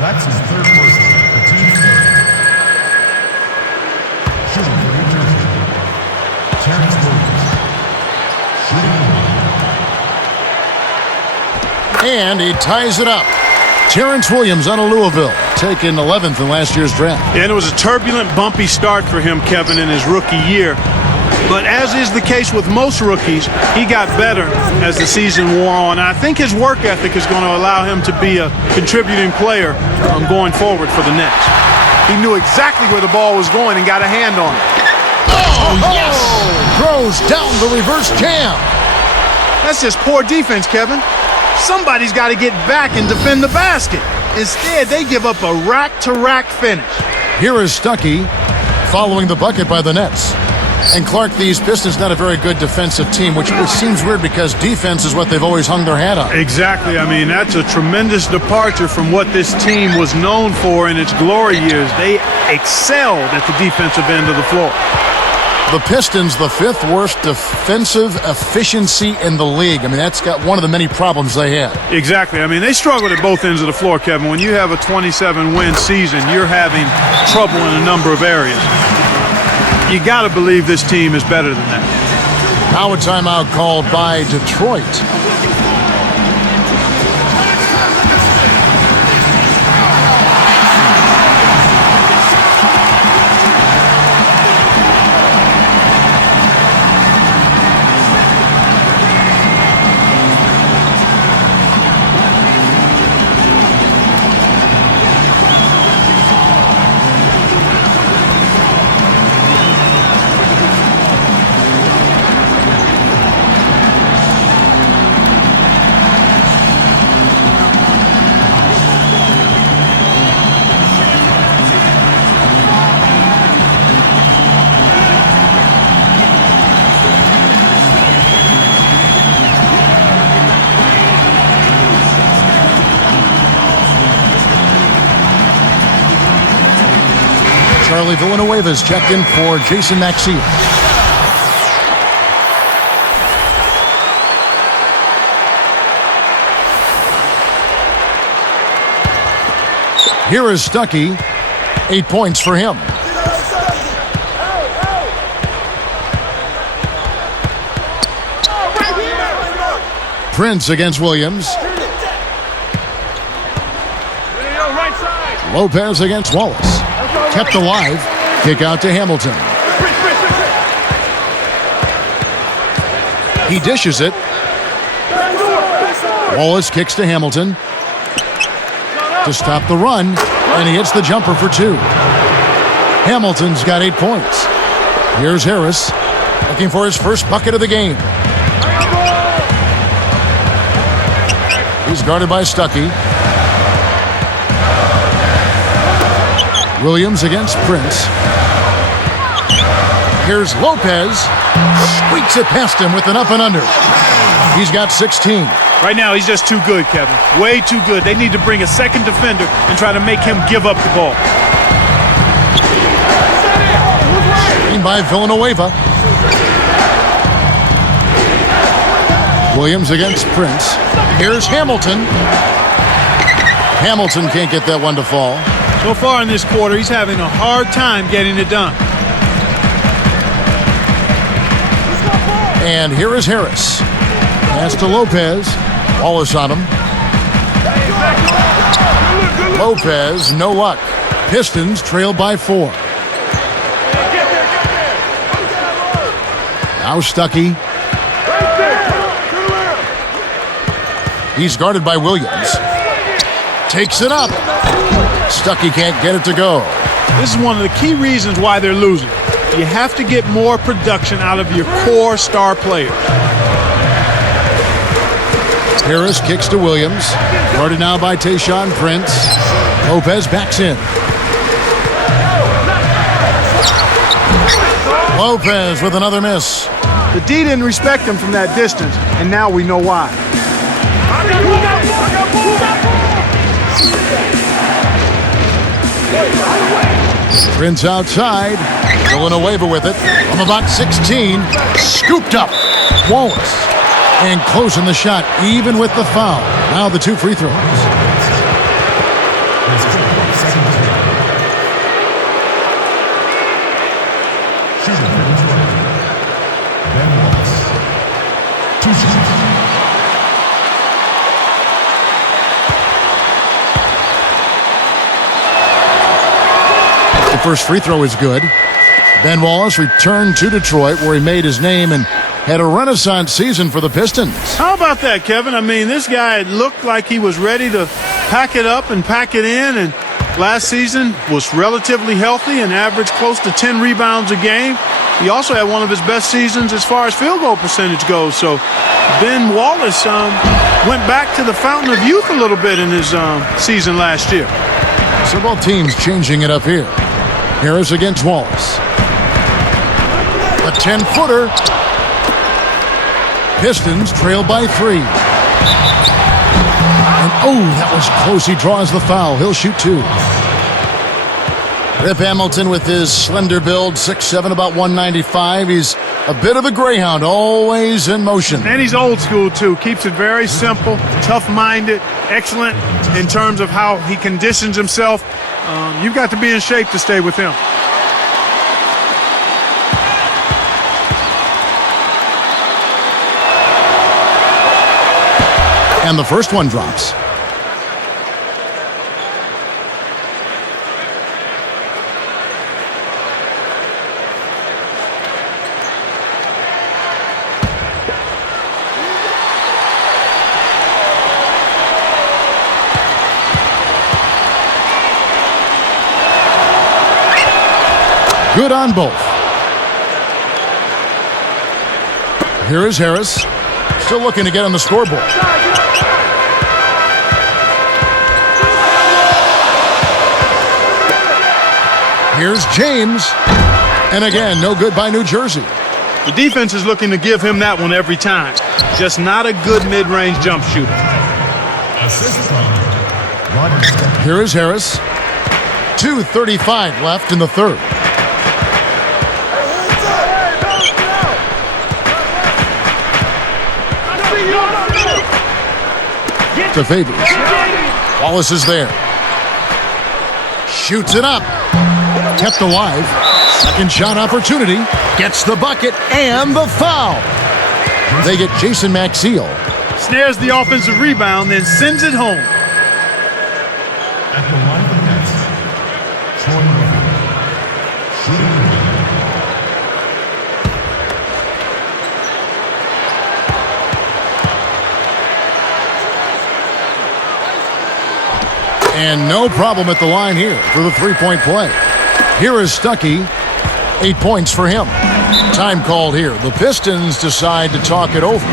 That's his third person, the team's third. Shooting for New Jersey, Terrence Williams. Shooting. And he ties it up. Terrence Williams out of Louisville, taken 11th in last year's draft. And it was a turbulent, bumpy start for him, Kevin, in his rookie year. But as is the case with most rookies, he got better as the season wore on. I think his work ethic is going to allow him to be a contributing player going forward for the Nets. He knew exactly where the ball was going and got a hand on it. Oh, yes! Throws down the reverse jam. That's just poor defense, Kevin. Somebody's got to get back and defend the basket. Instead, they give up a rack-to-rack finish. Here is Stuckey following the bucket by the Nets. And Clark, these Pistons not a very good defensive team, which seems weird because defense is what they've always hung their hat on. Exactly. I mean, that's a tremendous departure from what this team was known for in its glory years. They excelled at the defensive end of the floor. The Pistons, the 5th worst defensive efficiency in the league. I mean, that's got one of the many problems they had. Exactly. I mean, they struggled at both ends of the floor, Kevin. When you have a 27-win season, you're having trouble in a number of areas. You got to believe this team is better than that. Now a timeout called by Detroit. Charlie Villanueva's checked in for Jason Maxey. Here is Stuckey. 8 points for him. Prince against Williams. Lopez against Wallace. Kept alive. Kick out to Hamilton. He dishes it. Wallace kicks to Hamilton to stop the run, and he hits the jumper for 2. Hamilton's got 8 points. Here's Harris looking for his first bucket of the game. He's guarded by Stuckey. Williams against Prince. Here's Lopez. Squeaks it past him with an up and under. He's got 16. Right now, he's just too good, Kevin. Way too good. They need to bring a second defender and try to make him give up the ball. Screen by Villanueva. Williams against Prince. Here's Hamilton. Hamilton can't get that one to fall. So far in this quarter, he's having a hard time getting it done. And here is Harris. Pass to Lopez. Wallace on him. Lopez, no luck. Pistons trail by 4. Now Stuckey. He's guarded by Williams. Takes it up. Stuckey can't get it to go. This is one of the key reasons why they're losing. You have to get more production out of your core star players. Harris kicks to Williams. Guarded now by Tayshaun Prince. Lopez backs in. Lopez with another miss. The D didn't respect him from that distance, and now we know why. Prince outside. Villanueva with it. From about 16. Scooped up. Wallace. And closing the shot, even with the foul. Now the 2 free throws. Shooting for Detroit. Ben Wallace. 2 shots. The first free throw is good. Ben Wallace returned to Detroit, where he made his name and had a renaissance season for the Pistons. How about that, Kevin? I mean, this guy looked like he was ready to pack it up and pack it in, and last season was relatively healthy and averaged close to 10 rebounds a game. He also had one of his best seasons as far as field goal percentage goes. So Ben Wallace went back to the fountain of youth a little bit in his season last year. So both teams changing it up here. Harris against Wallace. A 10-footer. Pistons trail by 3. And that was close. He draws the foul. He'll shoot 2. Rip Hamilton with his slender build, 6'7", about 195. He's a bit of a greyhound, always in motion. And he's old school, too. Keeps it very simple, tough-minded, excellent in terms of how he conditions himself. You've got to be in shape to stay with him. And the first one drops. Good on both. Here is Harris. Still looking to get on the scoreboard. Here's James. And again, no good by New Jersey. The defense is looking to give him that one every time. Just not a good mid-range jump shooter. Assist from Rodney Stuckey. Here is Harris. 2:35 left in the third. To Favors. Wallace is there. Shoots it up. Kept alive. Second shot opportunity. Gets the bucket and the foul. They get Jason Maxiell. Snares the offensive rebound, then sends it home. At the line of net, Troy Murphy. Shooting. And no problem at the line here for the three-point play. Here is Stuckey. 8 points for him. Time called here. The Pistons decide to talk it over.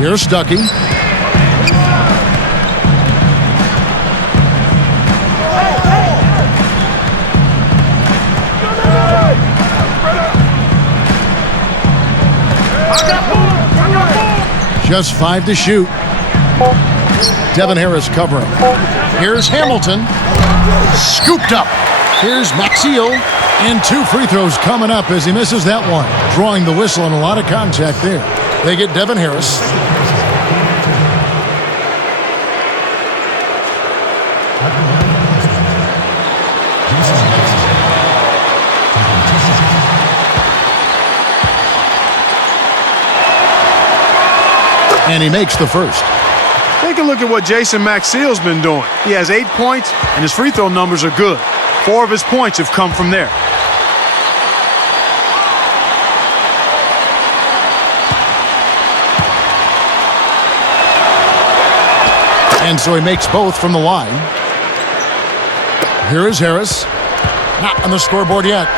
Here's Stuckey. Just 5 to shoot. Devin Harris covering. Here's Hamilton. Scooped up. Here's Maxiel. And 2 free throws coming up as he misses that one. Drawing the whistle and a lot of contact there. They get Devin Harris. And he makes the first. Take a look at what Jason Maxiel's been doing. He has 8 points, and his free throw numbers are good. 4 of his points have come from there. And so he makes both from the line. Here is Harris. Not on the scoreboard yet.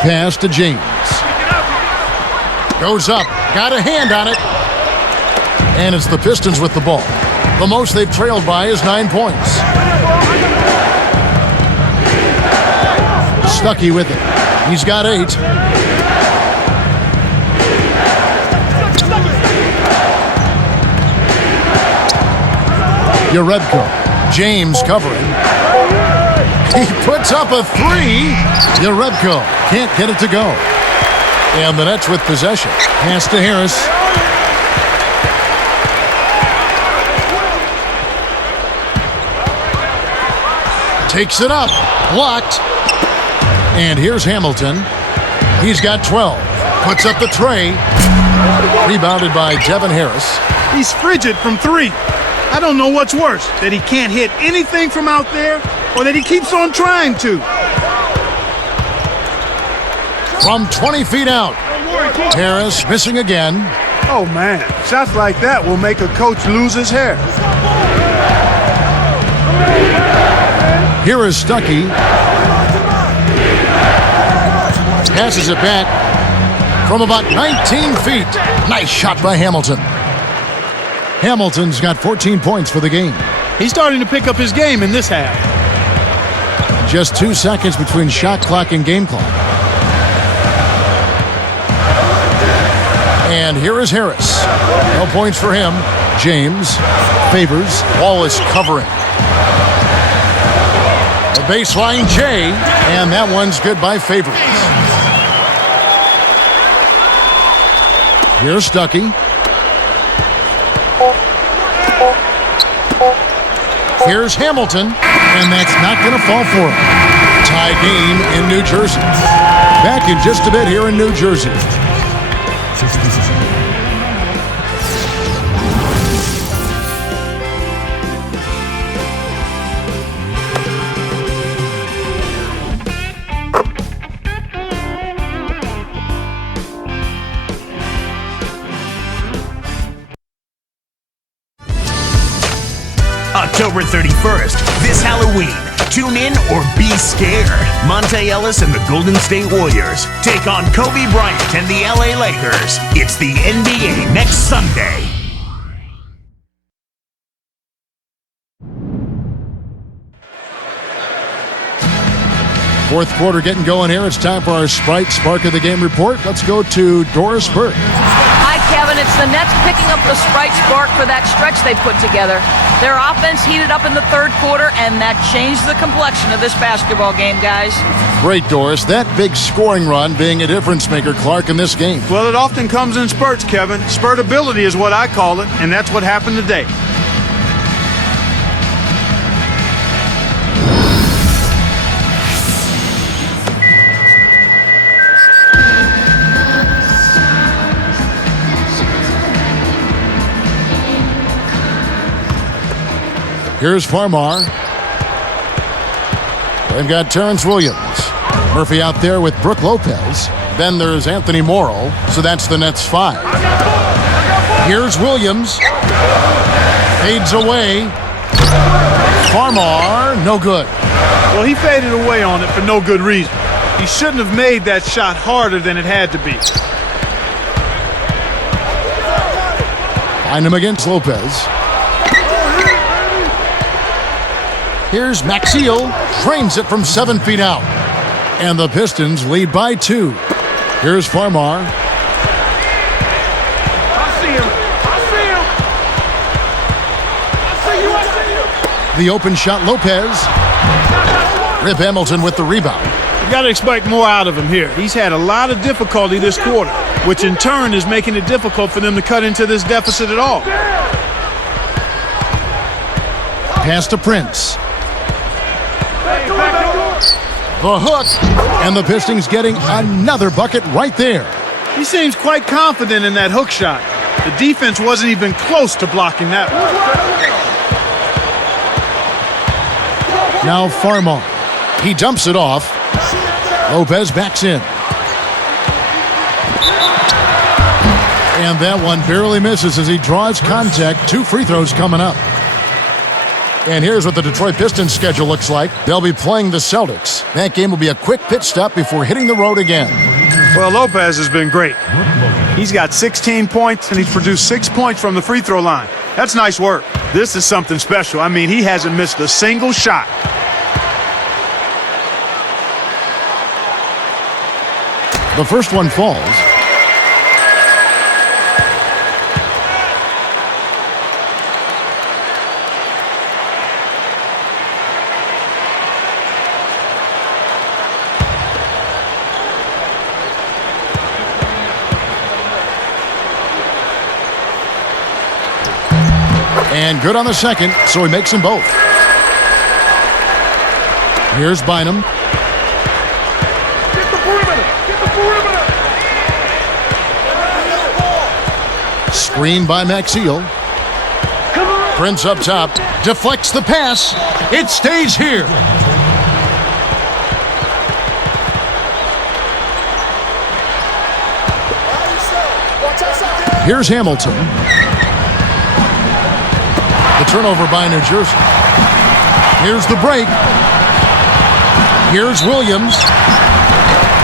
Pass to James. Goes up. Got a hand on it. And it's the Pistons with the ball. The most they've trailed by is 9 points. Stuckey with it. He's got 8. Yarebko. James covering. He puts up a 3. Yarebko can't get it to go. And the Nets with possession. Pass to Harris. Takes it up. Blocked. And here's Hamilton. He's got 12. Puts up the tray. Rebounded by Devin Harris. He's frigid from 3. I don't know what's worse, that he can't hit anything from out there or that he keeps on trying to. From 20 feet out. Harris missing again. Oh, man. Shots like that will make a coach lose his hair. Here is Stuckey. Passes it back from about 19 feet. Nice shot by Hamilton. Hamilton's got 14 points for the game. He's starting to pick up his game in this half. Just 2 seconds between shot clock and game clock. And here is Harris. No points for him. James. Favors. Wallace covering. The baseline J. And that one's good by Favors. Here's Stuckey. Here's Hamilton. And that's not going to fall for him. Tie game in New Jersey. Back in just a bit here in New Jersey. October 31st, this Halloween. Tune in or be scared. Monte Ellis and the Golden State Warriors take on Kobe Bryant and the LA Lakers. It's the NBA next Sunday. Fourth quarter getting going here. It's time for our Sprite Spark of the Game report. Let's go to Doris Burke. Hi, Kevin. It's the Nets picking up the Sprite Spark for that stretch they put together. Their offense heated up in the third quarter, and that changed the complexion of this basketball game, guys. Great, Doris. That big scoring run being a difference maker, Clark, in this game. Well, it often comes in spurts, Kevin. Spurtability is what I call it, and that's what happened today. Here's Farmar. They've got Terrence Williams. Murphy out there with Brook Lopez. Then there's Anthony Morrow. So that's the Nets 5. Here's Williams. Fades away. Farmar, no good. Well, he faded away on it for no good reason. He shouldn't have made that shot harder than it had to be. Find him against Lopez. Here's Maxiel, drains it from 7 feet out. And the Pistons lead by 2. Here's Farmar. The open shot, Lopez. Rip Hamilton with the rebound. You got to expect more out of him here. He's had a lot of difficulty this quarter, which in turn is making it difficult for them to cut into this deficit at all. Pass to Prince. The hook, and the Pistons getting another bucket right there. He seems quite confident in that hook shot. The defense wasn't even close to blocking that one. Now Farmar. He dumps it off. Lopez backs in. And that one barely misses as he draws contact. 2 free throws coming up. And here's what the Detroit Pistons schedule looks like. They'll be playing the Celtics. That game will be a quick pit stop before hitting the road again. Well, Lopez has been great. He's got 16 points, and he's produced 6 points from the free throw line. That's nice work. This is something special. I mean, he hasn't missed a single shot. The first one falls. And good on the second, so he makes them both. Here's Bynum. Get the perimeter! Get the perimeter! Screen by Maxiel. Prince up top. Deflects the pass. It stays here. Here's Hamilton. The turnover by New Jersey. Here's the break. Here's Williams.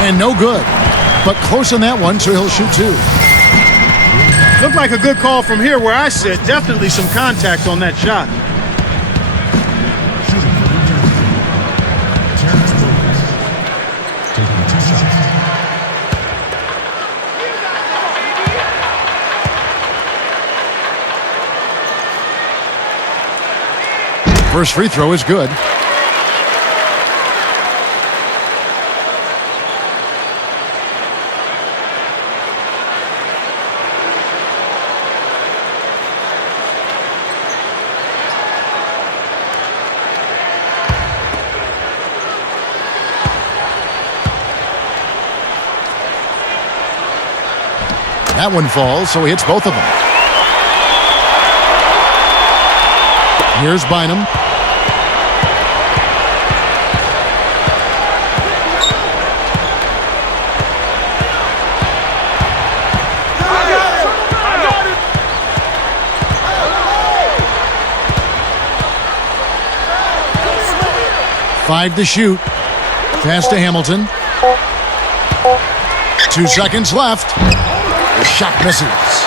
And no good. But close on that one, so he'll shoot 2. Looked like a good call from here where I sit. Definitely some contact on that shot. Shooting for New Jersey. Terrence Williams. Taking 2 shots. First free throw is good. That one falls, so he hits both of them. Here's Bynum. Five to shoot. Pass to Hamilton. 2 seconds left. The shot misses.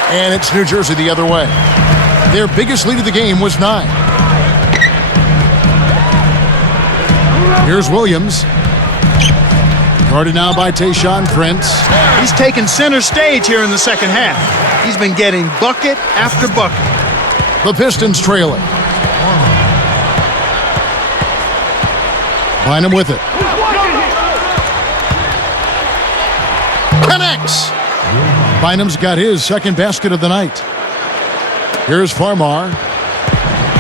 And it's New Jersey the other way. Their biggest lead of the game was 9. Here's Williams. Guarded now by Tayshaun Prince. He's taken center stage here in the second half. He's been getting bucket after bucket. The Pistons trailing. Bynum with it. Connects. Bynum's got his second basket of the night. Here's Farmar.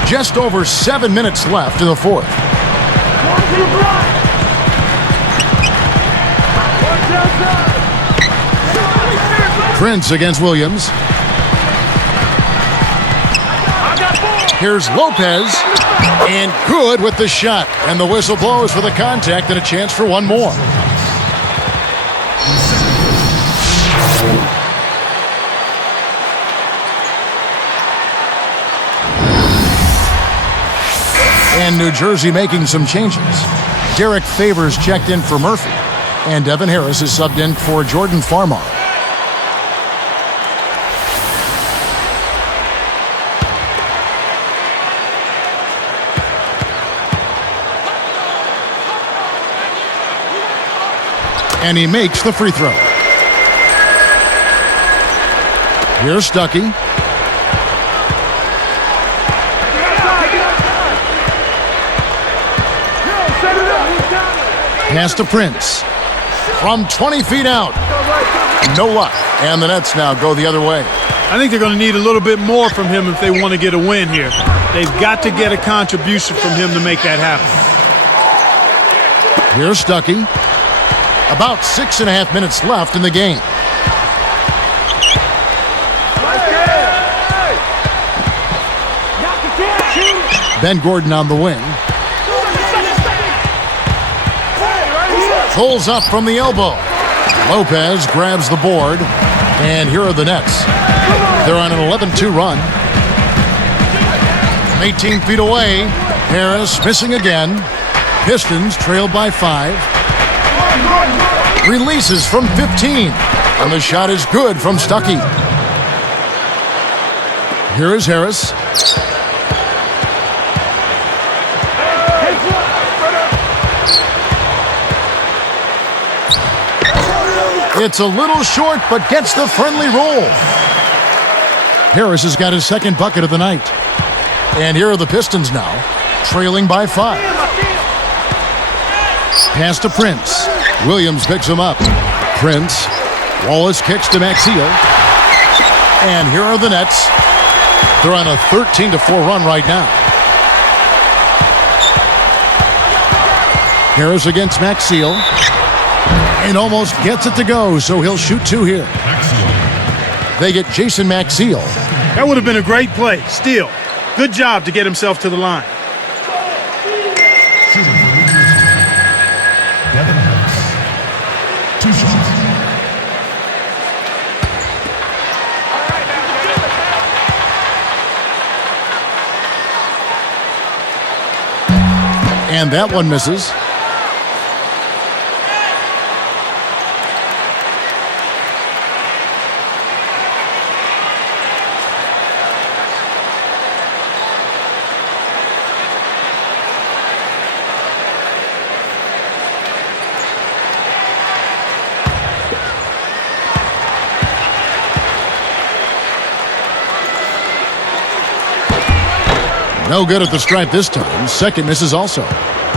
Just over 7 minutes left in the fourth. Prince against Williams. Here's Lopez. And good with the shot. And the whistle blows for the contact and a chance for one more. And New Jersey making some changes. Derek Favors checked in for Murphy. And Devin Harris is subbed in for Jordan Farmar. And he makes the free throw. Here's Stuckey. Pass to Prince. From 20 feet out. No luck. And the Nets now go the other way. I think they're going to need a little bit more from him if they want to get a win here. They've got to get a contribution from him to make that happen. Here's Stuckey. About 6.5 minutes left in the game. Ben Gordon on the wing. Pulls up from the elbow. Lopez grabs the board. And here are the Nets. They're on an 11-2 run. 18 feet away. Harris missing again. Pistons trail by 5. Releases from 15. And the shot is good from Stuckey. Here is Harris. It's a little short, but gets the friendly roll. Harris has got his second bucket of the night. And here are the Pistons now, trailing by 5. Pass to Prince. Williams picks him up. Prince. Wallace kicks to Maxiel. And here are the Nets. They're on a 13-4 run right now. Harris against Maxiel. And almost gets it to go, so he'll shoot 2 here. They get Jason Maxiel. That would have been a great play. Steal. Good job to get himself to the line. Shooting for New Jersey. Devin Harris. 2 shots. And that one misses. No good at the stripe this time. Second misses also.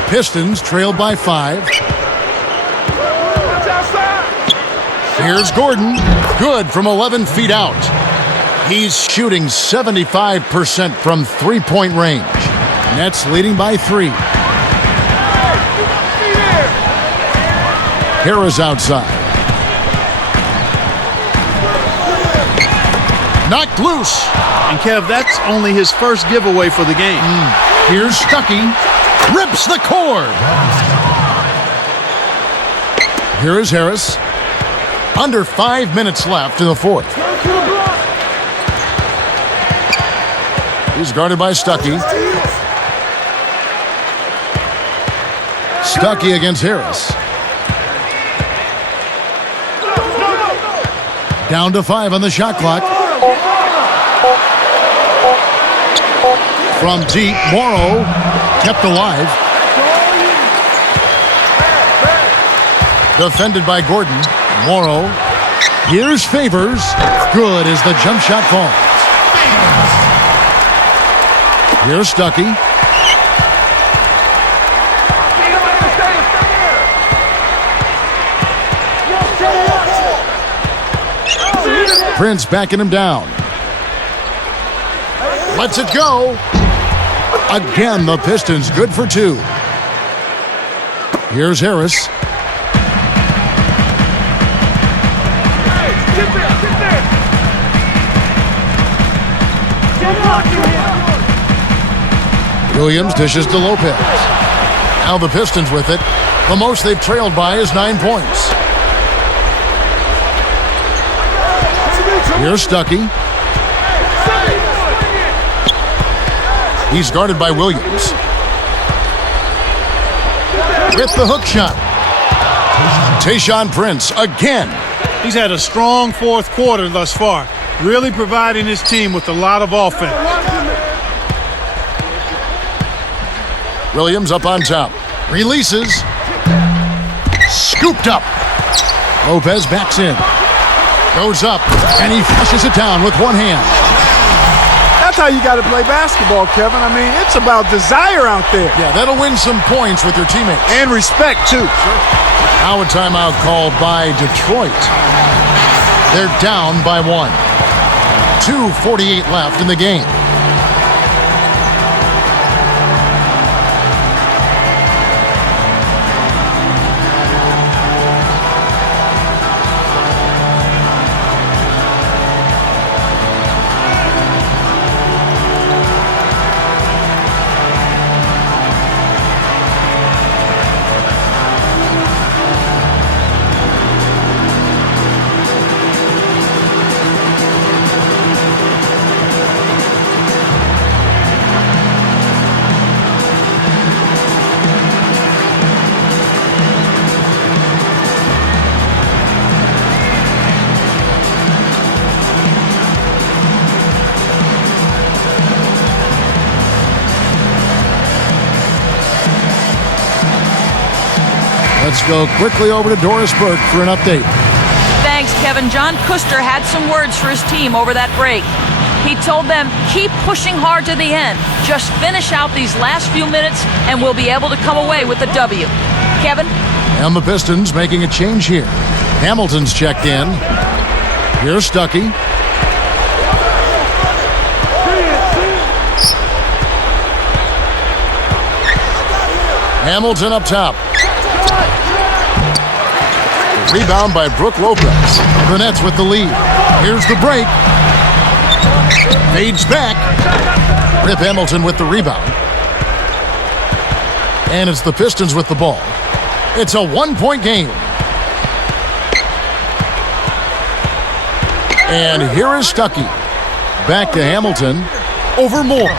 Pistons trail by 5. Here's Gordon. Good from 11 feet out. He's shooting 75% from three-point range. Nets leading by 3. Harris outside. Knocked loose. And Kev, that's only his first giveaway for the game. Here's Stuckey. Rips the cord. Here is Harris. Under 5 minutes left in the fourth. He's guarded by Stuckey. Stuckey against Harris. Down to 5 on the shot clock. From deep, Morrow kept alive. Defended by Gordon. Morrow. Here's Favors. Good as the jump shot falls. Here's Stuckey. Prince backing him down. Lets it go. Again, the Pistons good for 2. Here's Harris. Williams dishes to Lopez. Now the Pistons with it. The most they've trailed by is 9 points. Here's Stuckey. He's guarded by Williams. With the hook shot. Tayshaun Prince again. He's had a strong fourth quarter thus far, really providing his team with a lot of offense. Williams up on top. Releases. Scooped up. Lopez backs in. Goes up, and he flushes it down with one hand. That's how you got to play basketball, Kevin. I mean, it's about desire out there. Yeah, that'll win some points with your teammates. And respect, too. Sure. Now a timeout called by Detroit. They're down by 1. 2:48 left in the game. Let's go quickly over to Doris Burke for an update. Thanks, Kevin. John Kuster had some words for his team over that break. He told them, keep pushing hard to the end. Just finish out these last few minutes, and we'll be able to come away with a W. Kevin? And the Pistons making a change here. Hamilton's checked in. Here's Stuckey. Hamilton up top. Rebound by Brook Lopez. The Nets with the lead. Here's the break. Fades back. Rip Hamilton with the rebound. And it's the Pistons with the ball. It's a one-point game. And here is Stuckey. Back to Hamilton. Over Moore.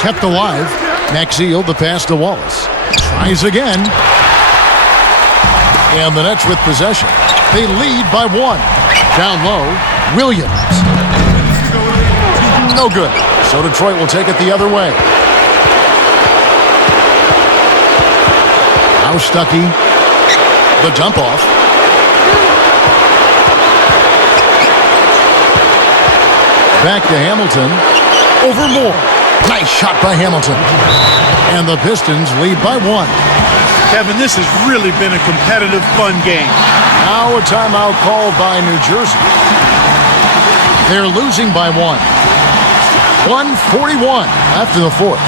Kept alive. Maxiel the pass to Wallace. Tries again. And the Nets with possession. They lead by 1. Down low, Williams. No good. So Detroit will take it the other way. Now Stuckey. The dump off. Back to Hamilton. Over Moore. Nice shot by Hamilton. And the Pistons lead by 1. Kevin, this has really been a competitive, fun game. Now a timeout called by New Jersey. They're losing by 1. 1:41 after the fourth.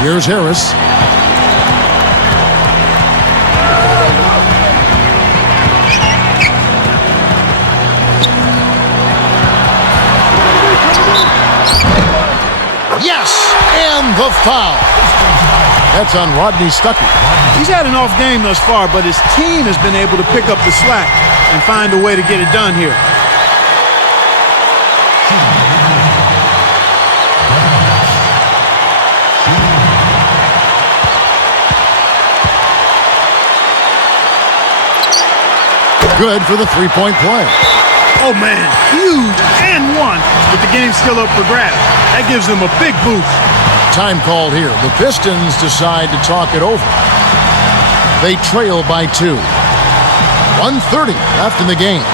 Here's Harris. Yes! And the foul. That's on Rodney Stuckey. He's had an off game thus far, but his team has been able to pick up the slack and find a way to get it done here. Good for the three-point play. Oh, man, huge and one, but the game's still up for grabs. That gives them a big boost. Time called here. The Pistons decide to talk it over. They trail by 2. 1:30 left in the game.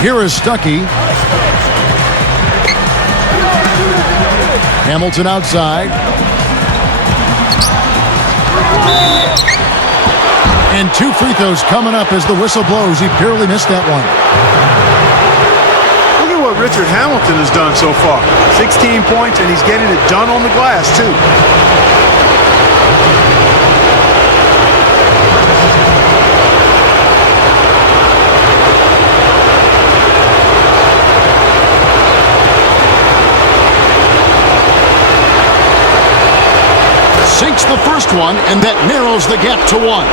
Here is Stuckey. Hamilton outside. And 2 free throws coming up as the whistle blows. He barely missed that one. Look at what Richard Hamilton has done so far. 16 points, and he's getting it done on the glass, too. Sinks the first one, and that narrows the gap to 1.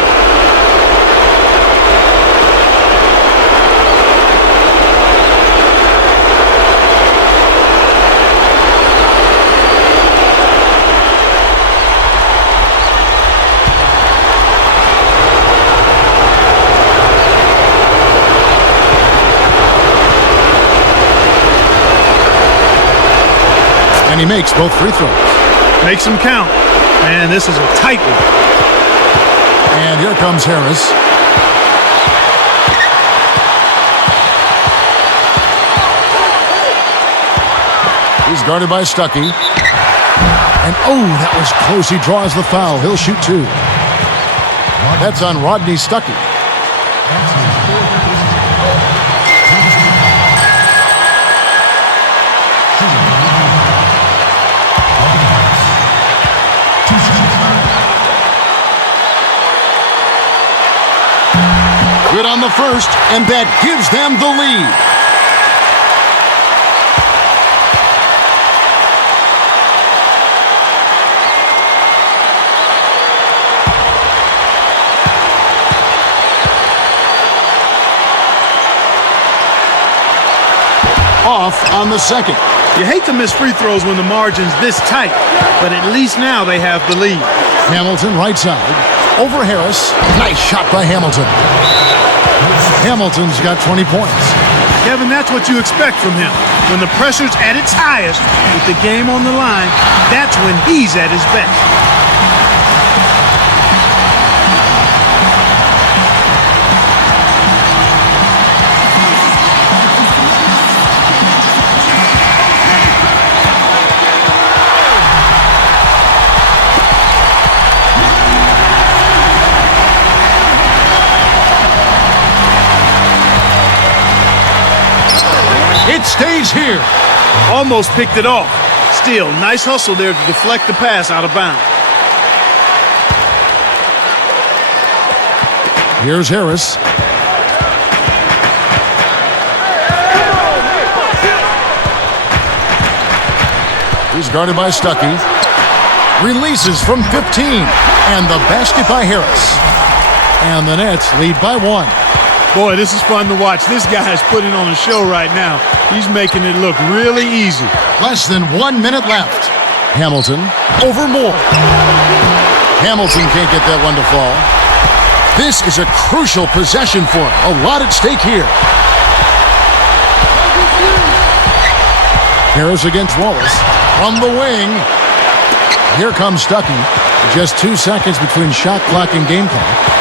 And he makes both free throws. Makes them count. Man, this is a tight one. And here comes Harris. He's guarded by Stuckey. And oh, that was close. He draws the foul. He'll shoot 2. That's on Rodney Stuckey. Good on the first, and that gives them the lead. Off on the second. You hate to miss free throws when the margin's this tight, but at least now they have the lead. Hamilton right side. Over Harris. Nice shot by Hamilton. Hamilton's got 20 points. Kevin, that's what you expect from him. When the pressure's at its highest, with the game on the line, that's when he's at his best. It stays here. Almost picked it off. Still, nice hustle there to deflect the pass out of bounds. Here's Harris. He's guarded by Stuckey. Releases from 15. And the basket by Harris. And the Nets lead by 1. Boy, this is fun to watch. This guy is putting on a show right now. He's making it look really easy. Less than 1 minute left. Hamilton over Moore. Hamilton can't get that one to fall. This is a crucial possession for him. A lot at stake here. Harris against Wallace. From the wing. Here comes Stuckey. Just 2 seconds between shot clock and game clock.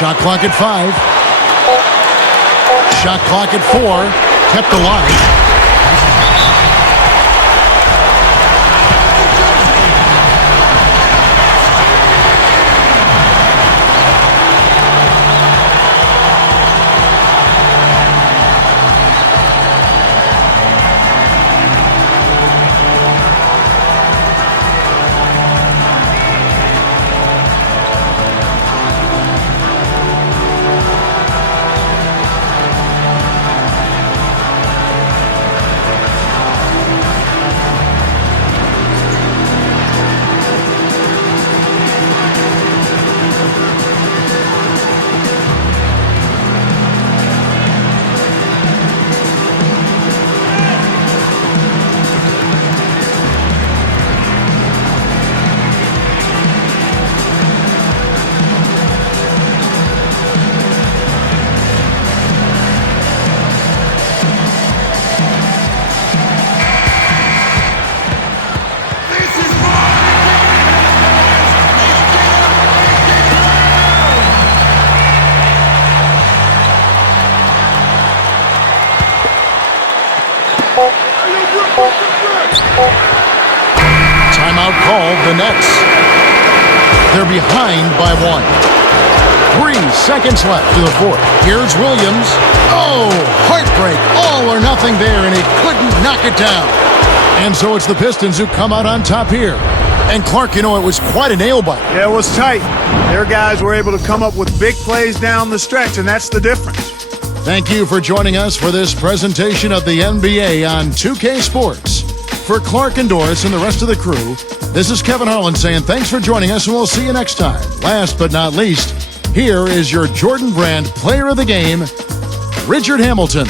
Shot clock at 5. Shot clock at 4. Kept alive. called the Nets. They're behind by 1. 3 seconds left to the fourth. Here's Williams. Oh, heartbreak. All or nothing there, and he couldn't knock it down. And so it's the Pistons who come out on top here. And Clark, you know, it was quite a nail-biter. Yeah, it was tight. Their guys were able to come up with big plays down the stretch, and that's the difference. Thank you for joining us for this presentation of the NBA on 2K Sports. For Clark and Doris and the rest of the crew, this is Kevin Harlan saying thanks for joining us, and we'll see you next time. Last but not least, here is your Jordan Brand Player of the Game, Richard Hamilton.